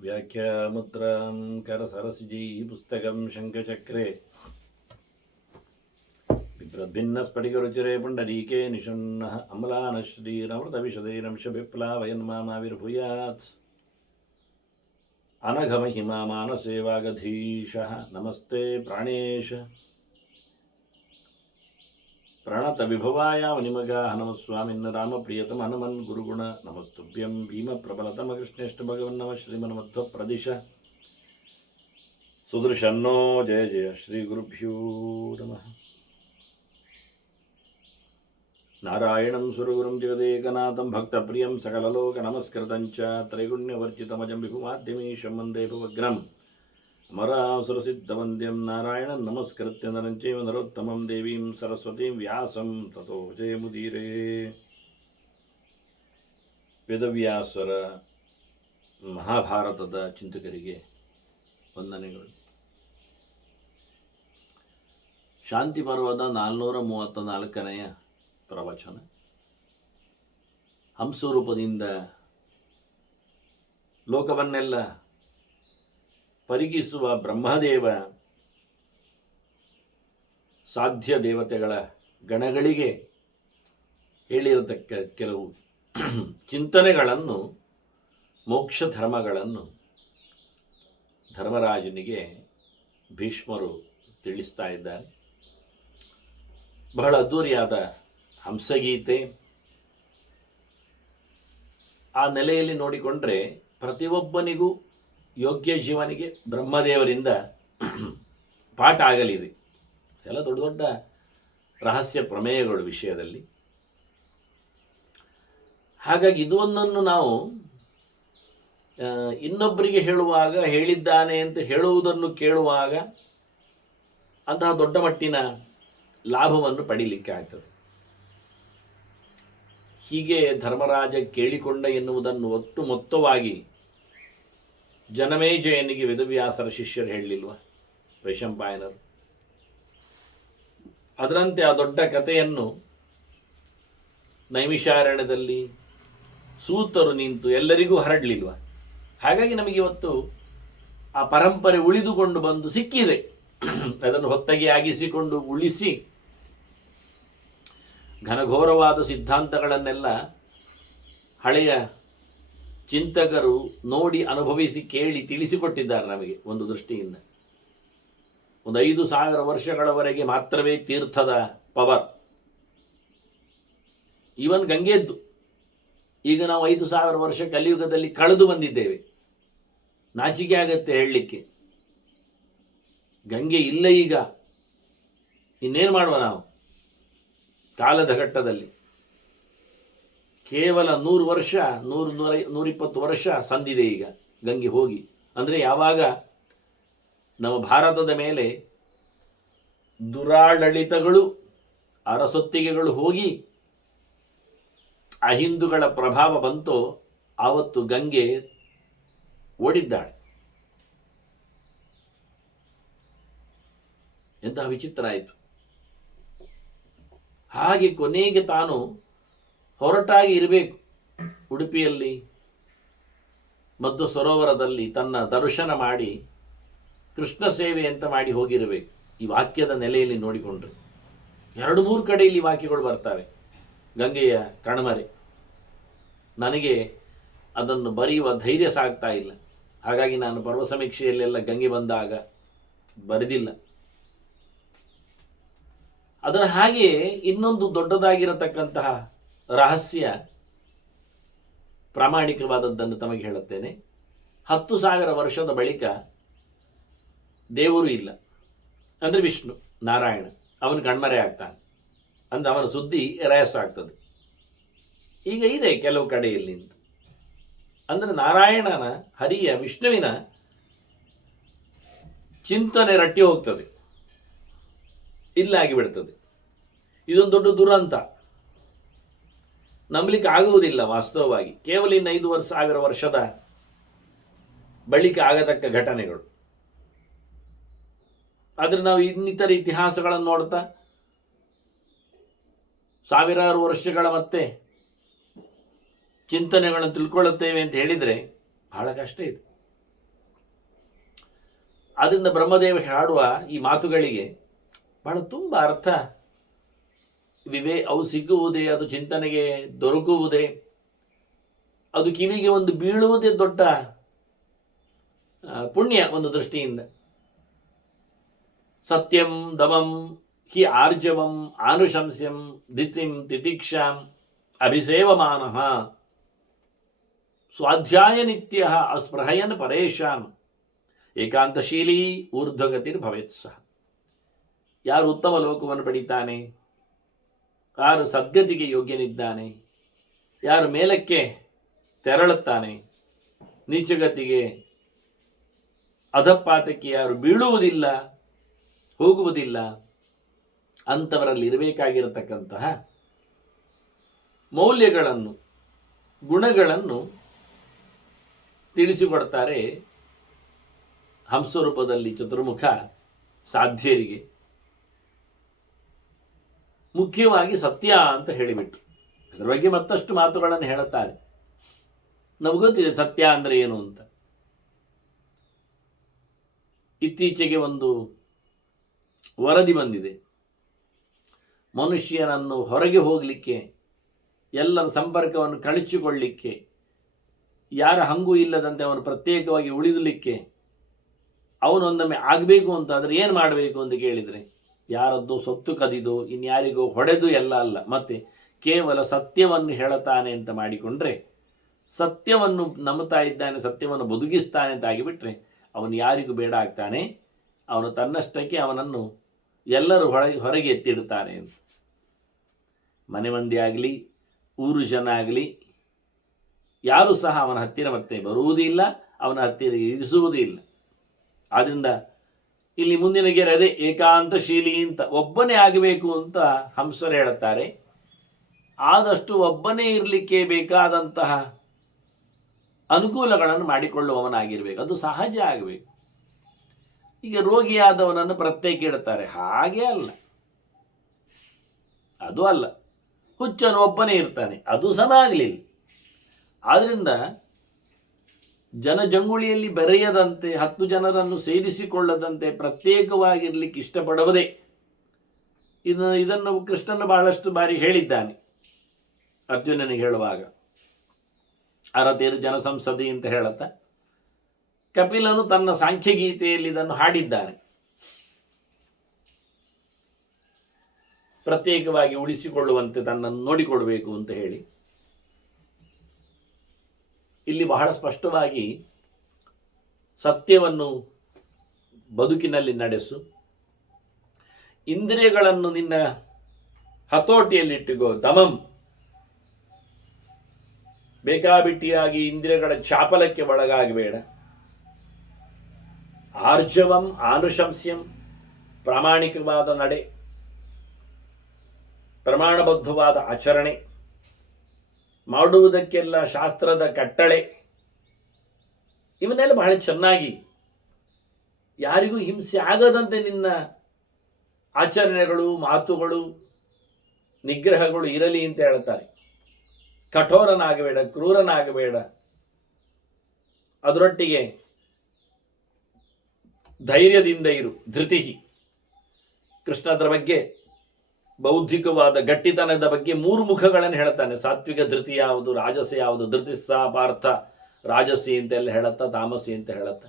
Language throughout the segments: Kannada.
व्याख्यामुद्रां करसरसिजै पुस्तकं शङ्खचक्रे बिभ्रद्भिन्नस्फटिकरुचिरे पुण्डरीके निषण्णः अम्लानः श्रीरमृतविशदैरंशविप्लावयन्मामाविर्भूयात् अनघमहिमा मानसे वागधीशः नमस्ते प्राणेश प्रणतविभवायामनिमगाः नमः स्वामिन् रामप्रियतम हनुमन् गुरुगुण नमस्तुभ्यं भीमप्रबलतम कृष्णेष्ट भगवन्नमः श्रीमन्मध्वप्रदिश सुदृशन्नो जय जय श्रीगुरुभ्यो नमः। नारायणं सुरगुरुं जगदेकनाथं भक्तप्रियं सकललोकनमस्कृतं च त्रैगुण्यवर्जितमजं विभुमाद्यमीशं वन्दे भवग्रम् अमरासुरसिद्धवन्द्यं नारायणं नमस्कृत्य नरं चैव नरोत्तमं देवीं सरस्वतीं व्यासं ततो जयमुदीरे। ವೇದವ್ಯಾಸರ ಮಹಾಭಾರತದ ಚಿಂತಕರಿಗೆ ವಂದನೆಗಳು. ಶಾಂತಿ ಪರ್ವದ 434ನೆಯ ಪ್ರವಚನ. ಹಂಸರೂಪದಿಂದ ಲೋಕವನ್ನೆಲ್ಲ ಪರಿಗಿಸುವ ಬ್ರಹ್ಮದೇವ ಸಾಧ್ಯ ದೇವತೆಗಳ ಗಣಗಳಿಗೆ ಹೇಳಿರತಕ್ಕ ಕೆಲವು ಚಿಂತನೆಗಳನ್ನು, ಮೋಕ್ಷ ಧರ್ಮಗಳನ್ನು ಧರ್ಮರಾಜನಿಗೆ ಭೀಷ್ಮರು ತಿಳಿಸ್ತಾ ಇದ್ದಾರೆ. ಬಹಳ ಅದ್ದೂರಿಯಾದ ಹಂಸಗೀತೆ. ಆ ನೆಲೆಯಲ್ಲಿ ನೋಡಿಕೊಂಡ್ರೆ ಪ್ರತಿಯೊಬ್ಬನಿಗೂ ಯೋಗ್ಯ ಜೀವನಿಗೆ ಬ್ರಹ್ಮದೇವರಿಂದ ಪಾಠ ಆಗಲಿದೆ. ಎಲ್ಲ ದೊಡ್ಡ ದೊಡ್ಡ ರಹಸ್ಯ ಪ್ರಮೇಯಗಳು ವಿಷಯದಲ್ಲಿ. ಹಾಗಾಗಿ ಇದೊಂದನ್ನು ನಾವು ಇನ್ನೊಬ್ಬರಿಗೆ ಹೇಳುವಾಗ, ಹೇಳಿದ್ದಾನೆ ಅಂತ ಹೇಳುವುದನ್ನು ಕೇಳುವಾಗ ಅಂತಹ ದೊಡ್ಡ ಮಟ್ಟಿನ ಲಾಭವನ್ನು ಪಡೀಲಿಕ್ಕೆ ಆಗ್ತದೆ. ಹೀಗೆ ಧರ್ಮರಾಜ ಕೇಳಿಕೊಂಡ ಎನ್ನುವುದನ್ನು ಒಟ್ಟು ಮೊತ್ತವಾಗಿ ಜನಮೇಜಯನಿಗೆ ವೇದವ್ಯಾಸರ ಶಿಷ್ಯರು ಹೇಳಲಿಲ್ವ, ವೈಶಂಪಾಯನರು? ಅದರಂತೆ ಆ ದೊಡ್ಡ ಕಥೆಯನ್ನು ನೈಮಿಷಾರಣ್ಯದಲ್ಲಿ ಸೂತರು ನಿಂತು ಎಲ್ಲರಿಗೂ ಹರಡಲಿಲ್ವ? ಹಾಗಾಗಿ ನಮಗಿವತ್ತು ಆ ಪರಂಪರೆ ಉಳಿದುಕೊಂಡು ಬಂದು ಸಿಕ್ಕಿದೆ. ಅದನ್ನು ಹೊತ್ತಗೆ ಆಗಿಸಿಕೊಂಡು ಉಳಿಸಿ ಘನಘೋರವಾದ ಸಿದ್ಧಾಂತಗಳನ್ನೆಲ್ಲ ಹಳೆಯ ಚಿಂತಕರು ನೋಡಿ, ಅನುಭವಿಸಿ, ಕೇಳಿ ತಿಳಿಸಿಕೊಟ್ಟಿದ್ದಾರೆ ನಮಗೆ. ಒಂದು ದೃಷ್ಟಿಯಿಂದ 5,000 ವರ್ಷಗಳವರೆಗೆ ಮಾತ್ರವೇ ತೀರ್ಥದ ಪವರ್. ಈವನ್ ಗಂಗೆದ್ದು ಈಗ ನಾವು 5,000 ವರ್ಷ ಕಲಿಯುಗದಲ್ಲಿ ಕಳೆದು ಬಂದಿದ್ದೇವೆ. ನಾಚಿಕೆ ಆಗತ್ತೆ ಹೇಳಲಿಕ್ಕೆ. ಗಂಗೆ ಇಲ್ಲ ಈಗ, ಇನ್ನೇನು ಮಾಡುವ ನಾವು ಕಾಲದ ಘಟ್ಟದಲ್ಲಿ? ಕೇವಲ 100 ವರ್ಷ, 120 ವರ್ಷ ಸಂದಿದೆ ಈಗ ಗಂಗೆ ಹೋಗಿ. ಅಂದರೆ ಯಾವಾಗ ನಮ್ಮ ಭಾರತದ ಮೇಲೆ ದುರಾಡಳಿತಗಳು, ಅರಸೊತ್ತಿಗೆಗಳು ಹೋಗಿ ಅಹಿಂದುಗಳ ಪ್ರಭಾವ ಬಂತೋ ಆವತ್ತು ಗಂಗೆ ಓಡಿದ್ದಾಳೆ. ಎಂತಹ ವಿಚಿತ್ರ ಆಯಿತು. ಹಾಗೆ ಕೊನೆಗೆ ತಾನು ಹೊರಟಾಗಿ ಇರಬೇಕು. ಉಡುಪಿಯಲ್ಲಿ ಮಧ್ವ ಸರೋವರದಲ್ಲಿ ತನ್ನ ದರ್ಶನ ಮಾಡಿ ಕೃಷ್ಣ ಸೇವೆ ಅಂತ ಮಾಡಿ ಹೋಗಿರಬೇಕು. ಈ ವಾಕ್ಯದ ನೆಲೆಯಲ್ಲಿ ನೋಡಿಕೊಂಡ್ರೆ 2-3 ಕಡೆಯಲ್ಲಿ ವಾಕ್ಯಗಳು ಬರ್ತವೆ. ಗಂಗೆಯ ಕಣ್ಮರೆ. ನನಗೆ ಅದನ್ನು ಬರೆಯುವ ಧೈರ್ಯ ಸಾಗ್ತಾ ಇಲ್ಲ. ಹಾಗಾಗಿ ನಾನು ಪರ್ವ ಸಮೀಕ್ಷೆಯಲ್ಲೆಲ್ಲ ಗಂಗೆ ಬಂದಾಗ ಬರೆದಿಲ್ಲ. ಅದರ ಹಾಗೆಯೇ ಇನ್ನೊಂದು ದೊಡ್ಡದಾಗಿರತಕ್ಕಂತಹ ರಹಸ್ಯ ಪ್ರಾಮಾಣಿಕವಾದದ್ದನ್ನು ತಮಗೆ ಹೇಳುತ್ತೇನೆ. 10,000 ವರ್ಷದ ಬಳಿಕ ದೇವರು ಇಲ್ಲ, ಅಂದರೆ ವಿಷ್ಣು ನಾರಾಯಣ, ಅವನು ಕಣ್ಮರೆ ಆಗ್ತಾನೆ. ಅಂದರೆ ಅವನ ಸುದ್ದಿ ರಹಸ್ಯ. ಈಗ ಇದೆ ಕೆಲವು ಕಡೆಯಲ್ಲಿ. ಅಂದರೆ ನಾರಾಯಣನ, ಹರಿಯ, ವಿಷ್ಣುವಿನ ಚಿಂತನೆ ರಟ್ಟಿ ಹೋಗ್ತದೆ, ಇಲ್ಲ ಆಗಿಬಿಡ್ತದೆ. ಇದೊಂದು ದೊಡ್ಡ ದುರಂತ. ನಂಬಲಿಕ್ಕೆ ಆಗುವುದಿಲ್ಲ ವಾಸ್ತವವಾಗಿ. ಕೇವಲ ಇನ್ನು 5,000 ವರ್ಷದ ಬಳಿಕ ಆಗತಕ್ಕ ಘಟನೆಗಳು. ಆದರೆ ನಾವು ಇನ್ನಿತರ ಇತಿಹಾಸಗಳನ್ನು ನೋಡ್ತಾ ಸಾವಿರಾರು ವರ್ಷಗಳ ಮತ್ತೆ ಚಿಂತನೆಗಳನ್ನು ತಿಳ್ಕೊಳ್ಳುತ್ತೇವೆ ಅಂತ ಹೇಳಿದರೆ ಬಹಳ ಕಷ್ಟ ಇದೆ. ಆದ್ದರಿಂದ ಬ್ರಹ್ಮದೇವ ಹಾಡುವ ಈ ಮಾತುಗಳಿಗೆ ಬಹಳ ತುಂಬ ಅರ್ಥ ಅವು ಸಿಗುವುದೇ, ಅದು ಚಿಂತನೆಗೆ ದೊರಕುವುದೇ, ಅದು ಕಿವಿಗೆ ಒಂದು ಬೀಳುವುದೇ ದೊಡ್ಡ ಪುಣ್ಯ ಒಂದು ದೃಷ್ಟಿಯಿಂದ. ಸತ್ಯಂ ದಮಂ ಹಿ ಆರ್ಜವಂ ಆನುಶಂಸ್ಯಂ ದಿತಿಂ ತಿತಿಕ್ಷಾಂ ಅಭಿಸೇವಮಾನಃ ಸ್ವಾಧ್ಯಾಯ ನಿತ್ಯ ಅಸ್ಪೃಹಯನ್ ಪರೇಶಾಂ ಏಕಾಂತಶೀಲೀ ಊರ್ಧ್ವಗತಿರ್ ಭವೇತ್ ಸಹ. ಯಾರು ಉತ್ತಮ ಲೋಕವನ್ನು ಪಡಿತಾನೆ, ಯಾರು ಸದ್ಗತಿಗೆ ಯೋಗ್ಯನಿದ್ದಾನೆ, ಯಾರು ಮೇಲಕ್ಕೆ ತೆರಳುತ್ತಾನೆ, ನೀಚಗತಿಗೆ ಅಧಪಾತಕ್ಕೆ ಯಾರು ಬೀಳುವುದಿಲ್ಲ, ಹೋಗುವುದಿಲ್ಲ, ಅಂಥವರಲ್ಲಿ ಇರಬೇಕಾಗಿರತಕ್ಕಂತಹ ಮೌಲ್ಯಗಳನ್ನು, ಗುಣಗಳನ್ನು ತಿಳಿಸಿಕೊಡ್ತಾರೆ ಹಂಸರೂಪದಲ್ಲಿ ಚತುರ್ಮುಖ ಸಾಧ್ಯರಿಗೆ. ಮುಖ್ಯವಾಗಿ ಸತ್ಯ ಅಂತ ಹೇಳಿಬಿಟ್ಟು ಅದರ ಬಗ್ಗೆ ಮತ್ತಷ್ಟು ಮಾತುಗಳನ್ನು ಹೇಳುತ್ತಾರೆ. ನಮಗೊತ್ತಿದೆ ಸತ್ಯ ಅಂದರೆ ಏನು ಅಂತ. ಇತ್ತೀಚೆಗೆ ಒಂದು ವರದಿ ಬಂದಿದೆ. ಮನುಷ್ಯನನ್ನು ಹೊರಗೆ ಹೋಗಲಿಕ್ಕೆ, ಎಲ್ಲರ ಸಂಪರ್ಕವನ್ನು ಕಳಚಿಕೊಳ್ಳಲಿಕ್ಕೆ, ಯಾರ ಹಂಗೂ ಇಲ್ಲದಂತೆ ಅವನು ಪ್ರತ್ಯೇಕವಾಗಿ ಉಳಿದಲಿಕ್ಕೆ ಅವನೊಂದೊಮ್ಮೆ ಆಗಬೇಕು ಅಂತ ಆದರೆ ಏನು ಮಾಡಬೇಕು ಅಂತ ಕೇಳಿದರೆ, ಯಾರದ್ದು ಸೊತ್ತು ಕದಿದು ಇನ್ಯಾರಿಗೋ ಹೊಡೆದು ಎಲ್ಲ ಅಲ್ಲ, ಮತ್ತೆ ಕೇವಲ ಸತ್ಯವನ್ನು ಹೇಳುತ್ತಾನೆ ಅಂತ ಮಾಡಿಕೊಂಡ್ರೆ, ಸತ್ಯವನ್ನು ನಂಬುತ್ತಾ ಇದ್ದಾನೆ, ಸತ್ಯವನ್ನು ಬದುಕಿಸ್ತಾನೆ ಅಂತ ಆಗಿಬಿಟ್ರೆ ಅವನು ಯಾರಿಗೂ ಬೇಡ ಆಗ್ತಾನೆ. ಅವನು ತನ್ನಷ್ಟಕ್ಕೆ ಅವನನ್ನು ಎಲ್ಲರೂ ಹೊರಗೆ ಎತ್ತಿಡ್ತಾನೆ ಅಂತ. ಮನೆ ಮಂದಿ ಆಗಲಿ, ಊರು ಜನ ಆಗಲಿ, ಯಾರೂ ಸಹ ಅವನ ಹತ್ತಿರ ಮತ್ತೆ ಬರುವುದಿಲ್ಲ, ಅವನ ಹತ್ತಿರ ಇರಿಸುವುದೂ ಇಲ್ಲ. ಆದ್ದರಿಂದ ಇಲ್ಲಿ ಮುಂದಿನ ಗೆರೆ ಅದೇ ಏಕಾಂತಶೀಲಿ ಅಂತ, ಒಬ್ಬನೇ ಆಗಬೇಕು ಅಂತ ಹಂಸರು ಹೇಳುತ್ತಾರೆ. ಆದಷ್ಟು ಒಬ್ಬನೇ ಇರಲಿಕ್ಕೆ ಬೇಕಾದಂತಹ ಅನುಕೂಲಗಳನ್ನು ಮಾಡಿಕೊಳ್ಳುವವನಾಗಿರಬೇಕು, ಅದು ಸಹಜ ಆಗಬೇಕು. ಈಗ ರೋಗಿಯಾದವನನ್ನು ಪ್ರತ್ಯೇಕ ಇಡ್ತಾರೆ, ಹಾಗೆ ಅಲ್ಲ, ಅದು ಅಲ್ಲ. ಹುಚ್ಚನು ಒಬ್ಬನೇ ಇರ್ತಾನೆ, ಅದು ಸಮ ಆಗಲಿಲ್ಲ. ಆದ್ದರಿಂದ ಜನಜಂಗುಳಿಯಲ್ಲಿ ಬೆರೆಯದಂತೆ, 10 ಜನರನ್ನು ಸೇರಿಸಿಕೊಳ್ಳದಂತೆ ಪ್ರತ್ಯೇಕವಾಗಿರಲಿಕ್ಕೆ ಇಷ್ಟಪಡುವುದೇ. ಇದನ್ನು ಕೃಷ್ಣನು ಬಹಳಷ್ಟು ಬಾರಿ ಹೇಳಿದ್ದಾನೆ ಅರ್ಜುನನಿಗೆ ಹೇಳುವಾಗ. ಅರತೇರು ಜನಸಂಸದಿ ಅಂತ ಹೇಳುತ್ತಾ ಕಪಿಲನು ತನ್ನ ಸಾಂಖ್ಯಗೀತೆಯಲ್ಲಿ ಇದನ್ನು ಹಾಡಿದ್ದಾನೆ. ಪ್ರತ್ಯೇಕವಾಗಿ ಉಳಿಸಿಕೊಳ್ಳುವಂತೆ ತನ್ನನ್ನು ನೋಡಿಕೊಡಬೇಕು ಅಂತ ಹೇಳಿ. ಇಲ್ಲಿ ಬಹಳ ಸ್ಪಷ್ಟವಾಗಿ ಸತ್ಯವನ್ನು ಬದುಕಿನಲ್ಲಿ ನಡೆಸು, ಇಂದ್ರಿಯಗಳನ್ನು ನಿನ್ನ ಹತೋಟಿಯಲ್ಲಿಟ್ಟುಕೋ, ದಮಂ, ಬೇಕಾಬಿಟ್ಟಿಯಾಗಿ ಇಂದ್ರಿಯಗಳ ಚಾಪಲಕ್ಕೆ ಒಳಗಾಗಬೇಡ. ಆರ್ಜವಂ ಆನುಶಂಸ್ಯಂ, ಪ್ರಾಮಾಣಿಕವಾದ ನಡೆ, ಪ್ರಮಾಣಬದ್ಧವಾದ ಆಚರಣೆ, ಮಾಡುವುದಕ್ಕೆಲ್ಲ ಶಾಸ್ತ್ರದ ಕಟ್ಟಳೆ, ಇವನ್ನೆಲ್ಲ ಬಹಳ ಚೆನ್ನಾಗಿ, ಯಾರಿಗೂ ಹಿಂಸೆ ಆಗದಂತೆ ನಿನ್ನ ಆಚರಣೆಗಳು, ಮಾತುಗಳು, ನಿಗ್ರಹಗಳು ಇರಲಿ ಅಂತ ಹೇಳ್ತಾರೆ. ಕಠೋರನಾಗಬೇಡ, ಕ್ರೂರನಾಗಬೇಡ, ಅದರೊಟ್ಟಿಗೆ ಧೈರ್ಯದಿಂದ ಇರು. ಧೃತಿ, ಕೃಷ್ಣ ಅದರ ಬಗ್ಗೆ ಬೌದ್ಧಿಕವಾದ ಗಟ್ಟಿತನದ ಬಗ್ಗೆ 3 ಮುಖಗಳನ್ನು ಹೇಳ್ತಾನೆ. ಸಾತ್ವಿಕ ಧೃತಿ ಯಾವುದು, ರಾಜಸ ಯಾವುದು, ಧೃತಿಸ್ಸ ಪಾರ್ಥ ರಾಜಸಿ ಅಂತೆಲ್ಲ ಹೇಳುತ್ತಾ, ತಾಮಸಿ ಅಂತ ಹೇಳುತ್ತ.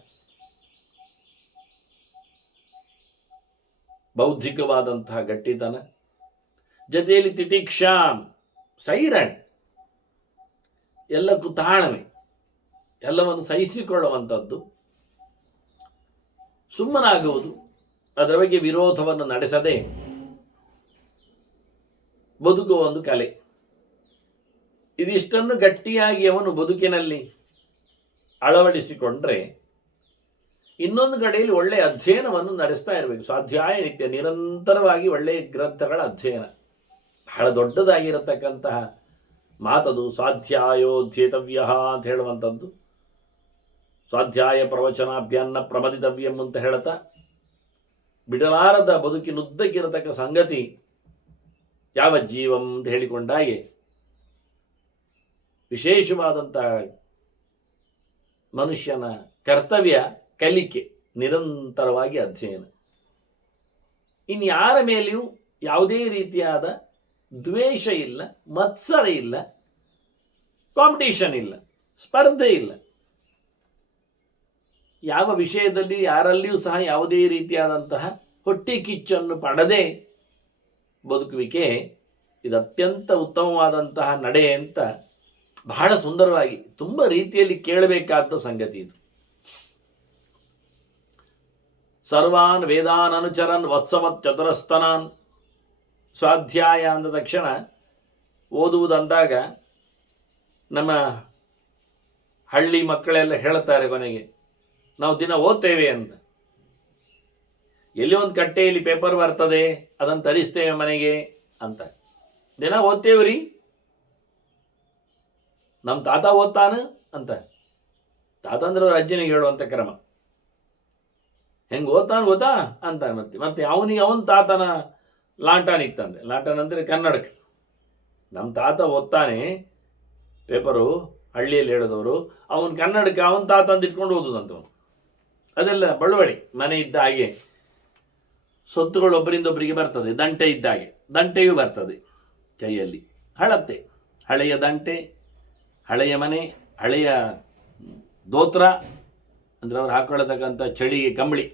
ಬೌದ್ಧಿಕವಾದಂತಹ ಗಟ್ಟಿತನ, ಜೊತೆಯಲ್ಲಿ ತಿತಿಕ್ಷಾಂ, ಸೈರಣೆ, ಎಲ್ಲಕ್ಕೂ ತಾಳ್ಮೆ, ಎಲ್ಲವನ್ನು ಸಹಿಸಿಕೊಳ್ಳುವಂಥದ್ದು, ಸುಮ್ಮನಾಗುವುದು, ಅದರ ಬಗ್ಗೆ ವಿರೋಧವನ್ನು ನಡೆಸದೆ ಬದುಕುವ ಒಂದು ಕಲೆ. ಇದಿಷ್ಟನ್ನು ಗಟ್ಟಿಯಾಗಿ ಅವನು ಬದುಕಿನಲ್ಲಿ ಅಳವಡಿಸಿಕೊಂಡ್ರೆ, ಇನ್ನೊಂದು ಕಡೆಯಲ್ಲಿ ಒಳ್ಳೆಯ ಅಧ್ಯಯನವನ್ನು ನಡೆಸ್ತಾ ಇರಬೇಕು. ಸ್ವಾಧ್ಯಾಯ ನಿತ್ಯ, ನಿರಂತರವಾಗಿ ಒಳ್ಳೆಯ ಗ್ರಂಥಗಳ ಅಧ್ಯಯನ, ಬಹಳ ದೊಡ್ಡದಾಗಿರತಕ್ಕಂತಹ ಮಾತದು. ಸ್ವಾಧ್ಯಾಯೋಧ್ಯೇತವ್ಯ ಅಂತ ಹೇಳುವಂಥದ್ದು, ಸ್ವಾಧ್ಯಾಯ ಪ್ರವಚನಾಭ್ಯಾನ್ನ ಪ್ರಮದಿತವ್ಯಂ ಅಂತ ಹೇಳ್ತಾ, ಬಿಡಲಾರದ ಬದುಕಿನುದ್ದಕ್ಕಿರತಕ್ಕ ಸಂಗತಿ ಯಾವ ಜೀವಂ ಅಂತ ಹೇಳಿಕೊಂಡಾಗೆ ವಿಶೇಷವಾದಂತಹ ಮನುಷ್ಯನ ಕರ್ತವ್ಯ ಕಲಿಕೆ. ನಿರಂತರವಾಗಿ ಅಧ್ಯಯನ. ಇನ್ನು ಯಾರ ಮೇಲೆಯೂ ಯಾವುದೇ ರೀತಿಯಾದ ದ್ವೇಷ ಇಲ್ಲ, ಮತ್ಸರ ಇಲ್ಲ, ಕಾಂಪಿಟೇಷನ್ ಇಲ್ಲ, ಸ್ಪರ್ಧೆ ಇಲ್ಲ. ಯಾವ ವಿಷಯದಲ್ಲಿ ಯಾರಲ್ಲಿಯೂ ಸಹ ಯಾವುದೇ ರೀತಿಯಾದಂತಹ ಹೊಟ್ಟೆ ಕಿಚ್ಚನ್ನು ಪಡದೆ ಬದುಕುವಿಕೆ ಇದು ಅತ್ಯಂತ ಉತ್ತಮವಾದಂತಹ ನಡೆ ಅಂತ ಬಹಳ ಸುಂದರವಾಗಿ ತುಂಬ ರೀತಿಯಲ್ಲಿ ಕೇಳಬೇಕಾದ ಸಂಗತಿ ಇದು. ಸರ್ವಾನ್ ವೇದಾನ್ ಅನುಚರನ್ ವತ್ಸವತ್ ಚತುರಸ್ತನಾನ್. ಸ್ವಾಧ್ಯಾಯ ಅಂದ ತಕ್ಷಣ ಓದುವುದಂದಾಗ ನಮ್ಮ ಹಳ್ಳಿ ಮಕ್ಕಳೆಲ್ಲ ಹೇಳ್ತಾರೆ ಕೊನೆಗೆ ನಾವು ದಿನ ಓದ್ತೇವೆ ಅಂತ. ಎಲ್ಲಿ ಒಂದು ಕಟ್ಟೆಯಲ್ಲಿ ಪೇಪರ್ ಬರ್ತದೆ ಅದನ್ನು ತರಿಸ್ತೇವೆ ಮನೆಗೆ ಅಂತ. ದಿನ ಓದ್ತೇವ್ರಿ, ನಮ್ಮ ತಾತ ಓದ್ತಾನ ಅಂತ. ತಾತ ಅಂದ್ರೆ ಅವ್ರ ಅಜ್ಜನಿಗೆ ಹೇಳುವಂಥ ಕ್ರಮ. ಹೆಂಗೆ ಓದ್ತಾನ ಗೊತ್ತಾ ಅಂತ. ಮತ್ತೆ ಅವನ ತಾತನ ಲಾಂಟಾನ್ ಇತ್ತಂತೆ. ಲಾಂಟಾನ್ ಅಂದರೆ ಕನ್ನಡಕ. ನಮ್ಮ ತಾತ ಓದ್ತಾನೆ ಪೇಪರು, ಹಳ್ಳಿಯಲ್ಲಿ ಹೇಳಿದವರು. ಅವನ ಕನ್ನಡಕ ಅವನ ತಾತ ಅಂತ ಇಟ್ಕೊಂಡು ಓದುದಂತವನು. ಅದೆಲ್ಲ ಬಳುವಳಿ. ಮನೆ ಇದ್ದ ಹಾಗೆ ಸೊತ್ತುಗಳು ಒಬ್ಬರಿಂದೊಬ್ಬರಿಗೆ ಬರ್ತದೆ. ದಂಟೆ ಇದ್ದ ಹಾಗೆ ದಂಟೆಯೂ ಬರ್ತದೆ ಕೈಯಲ್ಲಿ. ಹಳತೆ, ಹಳೆಯ ದಂಟೆ, ಹಳೆಯ ಮನೆ, ಹಳೆಯ ದೋತ್ರ ಅಂದರೆ ಅವ್ರು ಹಾಕೊಳ್ಳತಕ್ಕಂಥ ಚಳಿಗೆ ಕಂಬಳಿ,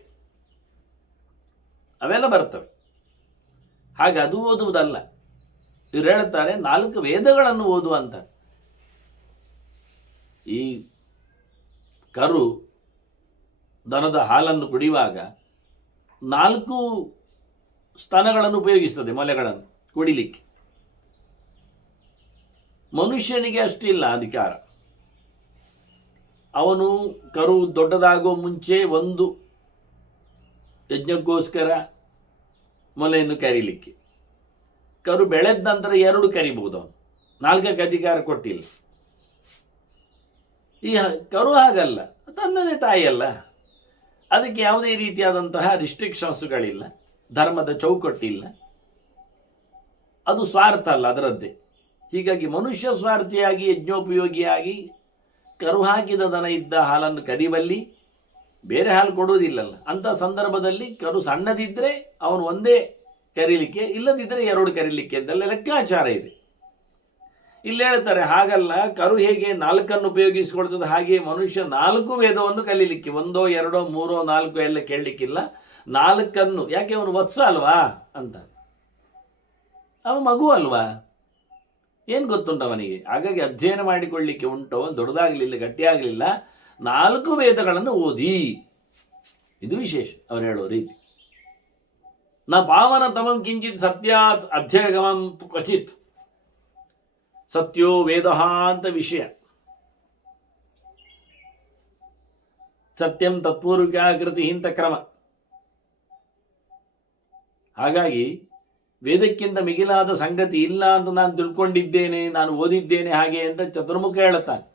ಅವೆಲ್ಲ ಬರ್ತವೆ. ಹಾಗೆ ಅದು ಓದುವುದಲ್ಲ. ಇವ್ರು ಹೇಳ್ತಾರೆ 4 ವೇದಗಳನ್ನು ಓದುವಂತ. ಈ ಕರು ದನದ ಹಾಲನ್ನು ಕುಡಿಯುವಾಗ 4 ಸ್ತನಗಳನ್ನು ಉಪಯೋಗಿಸ್ತದೆ, ಮೊಲೆಗಳನ್ನು ಕುಡಿಲಿಕ್ಕೆ. ಮನುಷ್ಯನಿಗೆ ಅಷ್ಟಿಲ್ಲ ಅಧಿಕಾರ. ಅವನು ಕರು ದೊಡ್ಡದಾಗೋ ಮುಂಚೆ ಒಂದು ಯಜ್ಞಕ್ಕೋಸ್ಕರ ಮೊಲೆಯನ್ನು ಕರೀಲಿಕ್ಕೆ, ಕರು ಬೆಳೆದ ನಂತರ 2 ಕರಿಬಹುದು. ಅವನು 4ಕ್ಕೆ ಅಧಿಕಾರ ಕೊಟ್ಟಿಲ್ಲ. ಈ ಕರು ಹಾಗಲ್ಲ, ತನ್ನದೇ ತಾಯಿಯಲ್ಲ. ಅದಕ್ಕೆ ಯಾವುದೇ ರೀತಿಯಾದಂತಹ ರಿಸ್ಟ್ರಿಕ್ಷನ್ಸ್ಗಳಿಲ್ಲ, ಧರ್ಮದ ಚೌಕಟ್ಟಿಲ್ಲ. ಅದು ಸ್ವಾರ್ಥ ಅಲ್ಲ ಅದರದ್ದೇ. ಹೀಗಾಗಿ ಮನುಷ್ಯ ಸ್ವಾರ್ಥಿಯಾಗಿ ಯಜ್ಞೋಪಯೋಗಿಯಾಗಿ ಕರು ಹಾಕಿದ ದನ ಇದ್ದ ಹಾಲನ್ನು ಕರಿವಲ್ಲಿ, ಬೇರೆ ಹಾಲು ಕೊಡುವುದಿಲ್ಲಲ್ಲ. ಅಂಥ ಸಂದರ್ಭದಲ್ಲಿ ಕರು ಸಣ್ಣದಿದ್ದರೆ ಅವನು ಒಂದೇ ಕರೀಲಿಕ್ಕೆ, ಇಲ್ಲದಿದ್ದರೆ 2 ಕರೀಲಿಕ್ಕೆ ಅಂತೆಲ್ಲ ಲೆಕ್ಕಾಚಾರ ಇದೆ. ಇಲ್ಲಿ ಹೇಳ್ತಾರೆ ಹಾಗಲ್ಲ, ಕರು ಹೇಗೆ 4 ಉಪಯೋಗಿಸಿಕೊಳ್ತದೆ ಹಾಗೆ ಮನುಷ್ಯ 4 ವೇದವನ್ನು ಕಲೀಲಿಕ್ಕೆ. 1, 2, 3, 4 ಎಲ್ಲ ಕೇಳಲಿಕ್ಕಿಲ್ಲ. 4. ಯಾಕೆ ಅವನು ವತ್ಸ ಅಲ್ವಾ ಅಂತ. ಅವ ಮಗು ಅಲ್ವಾ, ಏನು ಗೊತ್ತುಂಟು ಅವನಿಗೆ. ಹಾಗಾಗಿ ಅಧ್ಯಯನ ಮಾಡಿಕೊಳ್ಳಿಕ್ಕೆ ಉಂಟು, ದೊಡ್ಡದಾಗಲಿಲ್ಲ, ಗಟ್ಟಿಯಾಗಲಿಲ್ಲ, 4 ವೇದಗಳನ್ನು ಓದಿ. ಇದು ವಿಶೇಷ ಅವರು ಹೇಳೋ ರೀತಿ. ನ ಪಾವನ ತಮಂ ಕಿಂಚಿತ್ ಸತ್ಯಾತ್ ಅಧ್ಯಗಮಂ ಕ್ವಚಿತ್. ಸತ್ಯೋ ವೇದ ಅಂತ ವಿಷಯ. ಸತ್ಯಂ ತತ್ಪೂರ್ವಿಕ ಕೃತಿ ಇಂಥ ಕ್ರಮ. ಹಾಗಾಗಿ ವೇದಕ್ಕಿಂತ ಮಿಗಿಲಾದ ಸಂಗತಿ ಇಲ್ಲ ಅಂತ ನಾನು ತಿಳ್ಕೊಂಡಿದ್ದೇನೆ, ನಾನು ಓದಿದ್ದೇನೆ ಹಾಗೆ ಅಂತ ಚತುರ್ಮುಖ ಹೇಳುತ್ತಾನೆ.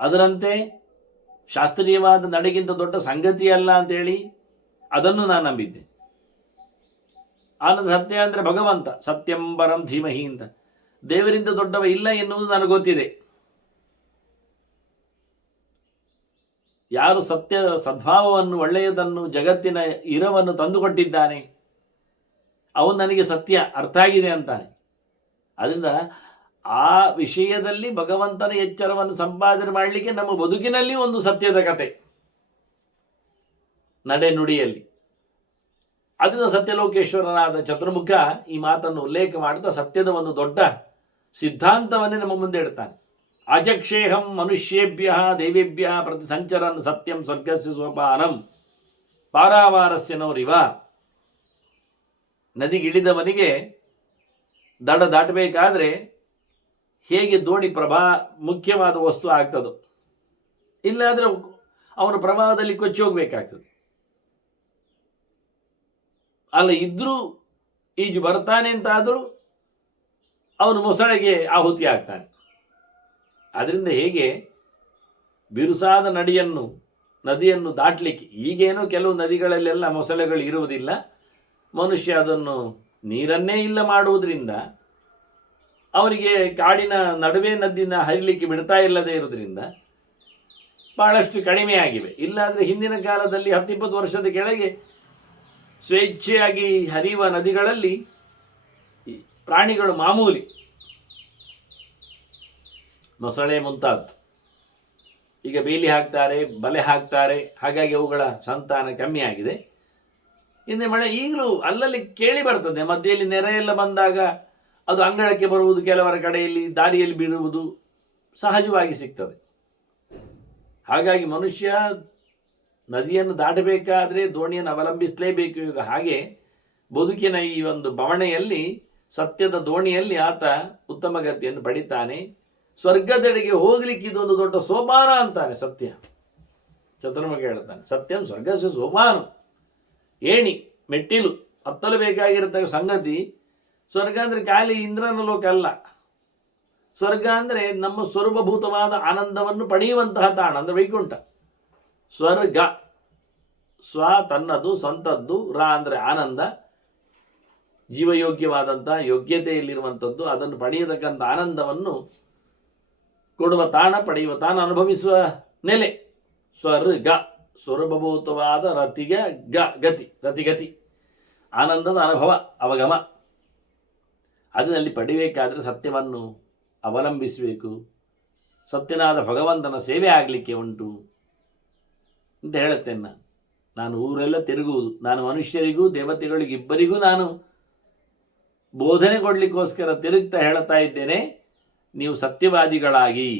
ಅದರಂತೆ ಶಾಸ್ತ್ರೀಯವಾದ ನಡೆಗಿಂತ ದೊಡ್ಡ ಸಂಗತಿ ಅಲ್ಲ ಅಂತೇಳಿ ಅದನ್ನು ನಾನು ನಂಬಿದ್ದೆ. ಆನಂದ ಸತ್ಯ ಅಂದರೆ ಭಗವಂತ, ಸತ್ಯಂಬರಂ ಧೀಮಹಿ ಅಂತ. ದೇವರಿಂದ ದೊಡ್ಡವ ಇಲ್ಲ ಎನ್ನುವುದು ನನಗೆ ಗೊತ್ತಿದೆ. ಯಾರು ಸತ್ಯ ಸದ್ಭಾವವನ್ನು, ಒಳ್ಳೆಯದನ್ನು, ಜಗತ್ತಿನ ಇರವನ್ನು ತಂದುಕೊಟ್ಟಿದ್ದಾನೆ ಅವನು ನನಗೆ ಸತ್ಯ ಅರ್ಥ ಆಗಿದೆ ಅಂತಾನೆ. ಅದರಿಂದ ಆ ವಿಷಯದಲ್ಲಿ ಭಗವಂತನ ಎಚ್ಚರವನ್ನು ಸಂಪಾದನೆ ಮಾಡಲಿಕ್ಕೆ ನಮ್ಮ ಬದುಕಿನಲ್ಲಿ ಒಂದು ಸತ್ಯದ ಕತೆ ನಡೆ ನುಡಿಯಲ್ಲಿ. ಅದರಿಂದ ಸತ್ಯಲೋಕೇಶ್ವರನಾದ ಚತುರ್ಮುಖ ಈ ಮಾತನ್ನು ಉಲ್ಲೇಖ ಮಾಡುತ್ತಾ ಸತ್ಯದ ಒಂದು ದೊಡ್ಡ ಸಿದ್ಧಾಂತವನ್ನೇ ನಮ್ಮ ಮುಂದೆ ಇಡ್ತಾನೆ. ಅಜಕ್ಷೇಹಂ ಮನುಷ್ಯೇಭ್ಯ ದೇವೇಭ್ಯ ಪ್ರತಿ ಸಂಚರನ್ ಸತ್ಯಂ ಸ್ವರ್ಗಸ್ಯ ಸೋಪಾನಂ ಪಾರಾವಾರಸ್ಯ ನೋರಿವ. ನದಿಗಿಳಿದವನಿಗೆ ದಡ ದಾಟಬೇಕಾದ್ರೆ ಹೇಗೆ ದೋಣಿ ಮುಖ್ಯವಾದ ವಸ್ತು ಆಗ್ತದೋ, ಇಲ್ಲಾದರೆ ಅವನ ಪ್ರವಾಹದಲ್ಲಿ ಕೊಚ್ಚಿ ಹೋಗ್ಬೇಕಾಗ್ತದೆ. ಅಲ್ಲ ಇದ್ರೂ ಈಜು ಬರ್ತಾನೆ ಅಂತಾದರೂ ಅವನು ಮೊಸಳೆಗೆ ಆಹುತಿ ಆಗ್ತಾನೆ. ಅದರಿಂದ ಹೇಗೆ ಬಿರುಸಾದ ನದಿಯನ್ನು ದಾಟಲಿಕ್ಕೆ, ಈಗೇನೋ ಕೆಲವು ನದಿಗಳಲ್ಲೆಲ್ಲ ಮೊಸಳೆಗಳು ಇರುವುದಿಲ್ಲ, ಮನುಷ್ಯ ಅದನ್ನು ನೀರನ್ನೇ ಇಲ್ಲ ಮಾಡುವುದರಿಂದ ಅವರಿಗೆ ಕಾಡಿನ ನಡುವೆ ನದಿನ ಹರಿಲಿಕ್ಕೆ ಬಿಡ್ತಾ ಇಲ್ಲದೆ ಇರುವುದರಿಂದ ಬಹಳಷ್ಟು ಕಡಿಮೆ ಆಗಿವೆ. ಇಲ್ಲಾಂದರೆ ಹಿಂದಿನ ಕಾಲದಲ್ಲಿ 10-20 ವರ್ಷದ ಕೆಳಗೆ ಸ್ವೇಚ್ಛೆಯಾಗಿ ಹರಿಯುವ ನದಿಗಳಲ್ಲಿ ಪ್ರಾಣಿಗಳು ಮಾಮೂಲಿ, ಮೊಸಳೆ ಮುಂತಾದ್ದು. ಈಗ ಬೇಲಿ ಹಾಕ್ತಾರೆ, ಬಲೆ ಹಾಕ್ತಾರೆ, ಹಾಗಾಗಿ ಅವುಗಳ ಸಂತಾನ ಕಮ್ಮಿ ಆಗಿದೆ. ಹಿಂದೆ ಮಳೆ ಈಗಲೂ ಅಲ್ಲಲ್ಲಿ ಕೇಳಿ ಬರ್ತದೆ. ಮಧ್ಯೆಯಲ್ಲಿ ನೆರೆ ಎಲ್ಲ ಬಂದಾಗ ಅದು ಅಂಗಳಕ್ಕೆ ಬರುವುದು, ಕೆಲವರ ಕಡೆಯಲ್ಲಿ ದಾರಿಯಲ್ಲಿ ಬೀಳುವುದು ಸಹಜವಾಗಿ ಸಿಗ್ತದೆ. ಹಾಗಾಗಿ ಮನುಷ್ಯ ನದಿಯನ್ನು ದಾಟಬೇಕಾದ್ರೆ ದೋಣಿಯನ್ನು ಅವಲಂಬಿಸಲೇಬೇಕು. ಈಗ ಹಾಗೆ ಬದುಕಿನ ಈ ಒಂದು ಬವಣೆಯಲ್ಲಿ, ಸತ್ಯದ ದೋಣಿಯಲ್ಲಿ ಆತ ಉತ್ತಮ ಗತಿಯನ್ನು ಪಡಿತಾನೆ. ಸ್ವರ್ಗದೆಡೆಗೆ ಹೋಗ್ಲಿಕ್ಕೆ ಇದೊಂದು ದೊಡ್ಡ ಸೋಪಾನ ಅಂತಾನೆ ಸತ್ಯ. ಚತುರ್ಮುಖ ಹೇಳ್ತಾನೆ, ಸತ್ಯಂ ಸ್ವರ್ಗಸ್ಯ ಸೋಪಾನ, ಏಣಿ ಮೆಟ್ಟಿಲು ಹತ್ತಲು ಬೇಕಾಗಿರತಕ್ಕ ಸಂಗತಿ. ಸ್ವರ್ಗ ಅಂದರೆ ಖಾಲಿ ಇಂದ್ರನ ಲೋಕ ಅಲ್ಲ. ಸ್ವರ್ಗ ಅಂದರೆ ನಮ್ಮ ಸ್ವರೂಪಭೂತವಾದ ಆನಂದವನ್ನು ಪಡೆಯುವಂತಹ ತಾಣ, ಅಂದರೆ ವೈಕುಂಠ. ಸ್ವರ್ಗ, ಸ್ವ ತನ್ನದು, ಸ್ವಂತದ್ದು, ರ ಅಂದರೆ ಆನಂದ, ಜೀವಯೋಗ್ಯವಾದಂತಹ ಯೋಗ್ಯತೆಯಲ್ಲಿರುವಂಥದ್ದು, ಅದನ್ನು ಪಡೆಯತಕ್ಕಂಥ ಆನಂದವನ್ನು ಕೊಡುವ ತಾಣ, ಪಡೆಯುವ ತಾಣ, ಅನುಭವಿಸುವ ನೆಲೆ ಸ್ವರ್ಗ. ಸ್ವರೂಪಭೂತವಾದ ರತಿಗೆ ಗತಿ, ರತಿಗತಿ, ಆನಂದದ ಅನುಭವ, ಅವಗಮ. ಅದರಲ್ಲಿ ಪಡಿಬೇಕಾದರೆ ಸತ್ಯವನ್ನು ಅವಲಂಬಿಸಬೇಕು. ಸತ್ಯನಾದ ಭಗವಂತನ ಸೇವೆ ಆಗಲಿಕ್ಕೆ ಉಂಟು ಅಂತ ಹೇಳುತ್ತೇನೆ. ನಾನು ಊರೆಲ್ಲ ತಿರುಗುವುದು, ನಾನು ಮನುಷ್ಯರಿಗೂ ದೇವತೆಗಳಿಗೂ ಇಬ್ಬರಿಗೂ ನಾನು ಬೋಧನೆ ಕೊಡಲಿಕ್ಕೋಸ್ಕರ ತಿರುಗ್ತಾ ಹೇಳ್ತಾ ಇದ್ದೇನೆ, ನೀವು ಸತ್ಯವಾದಿಗಳಾಗಿ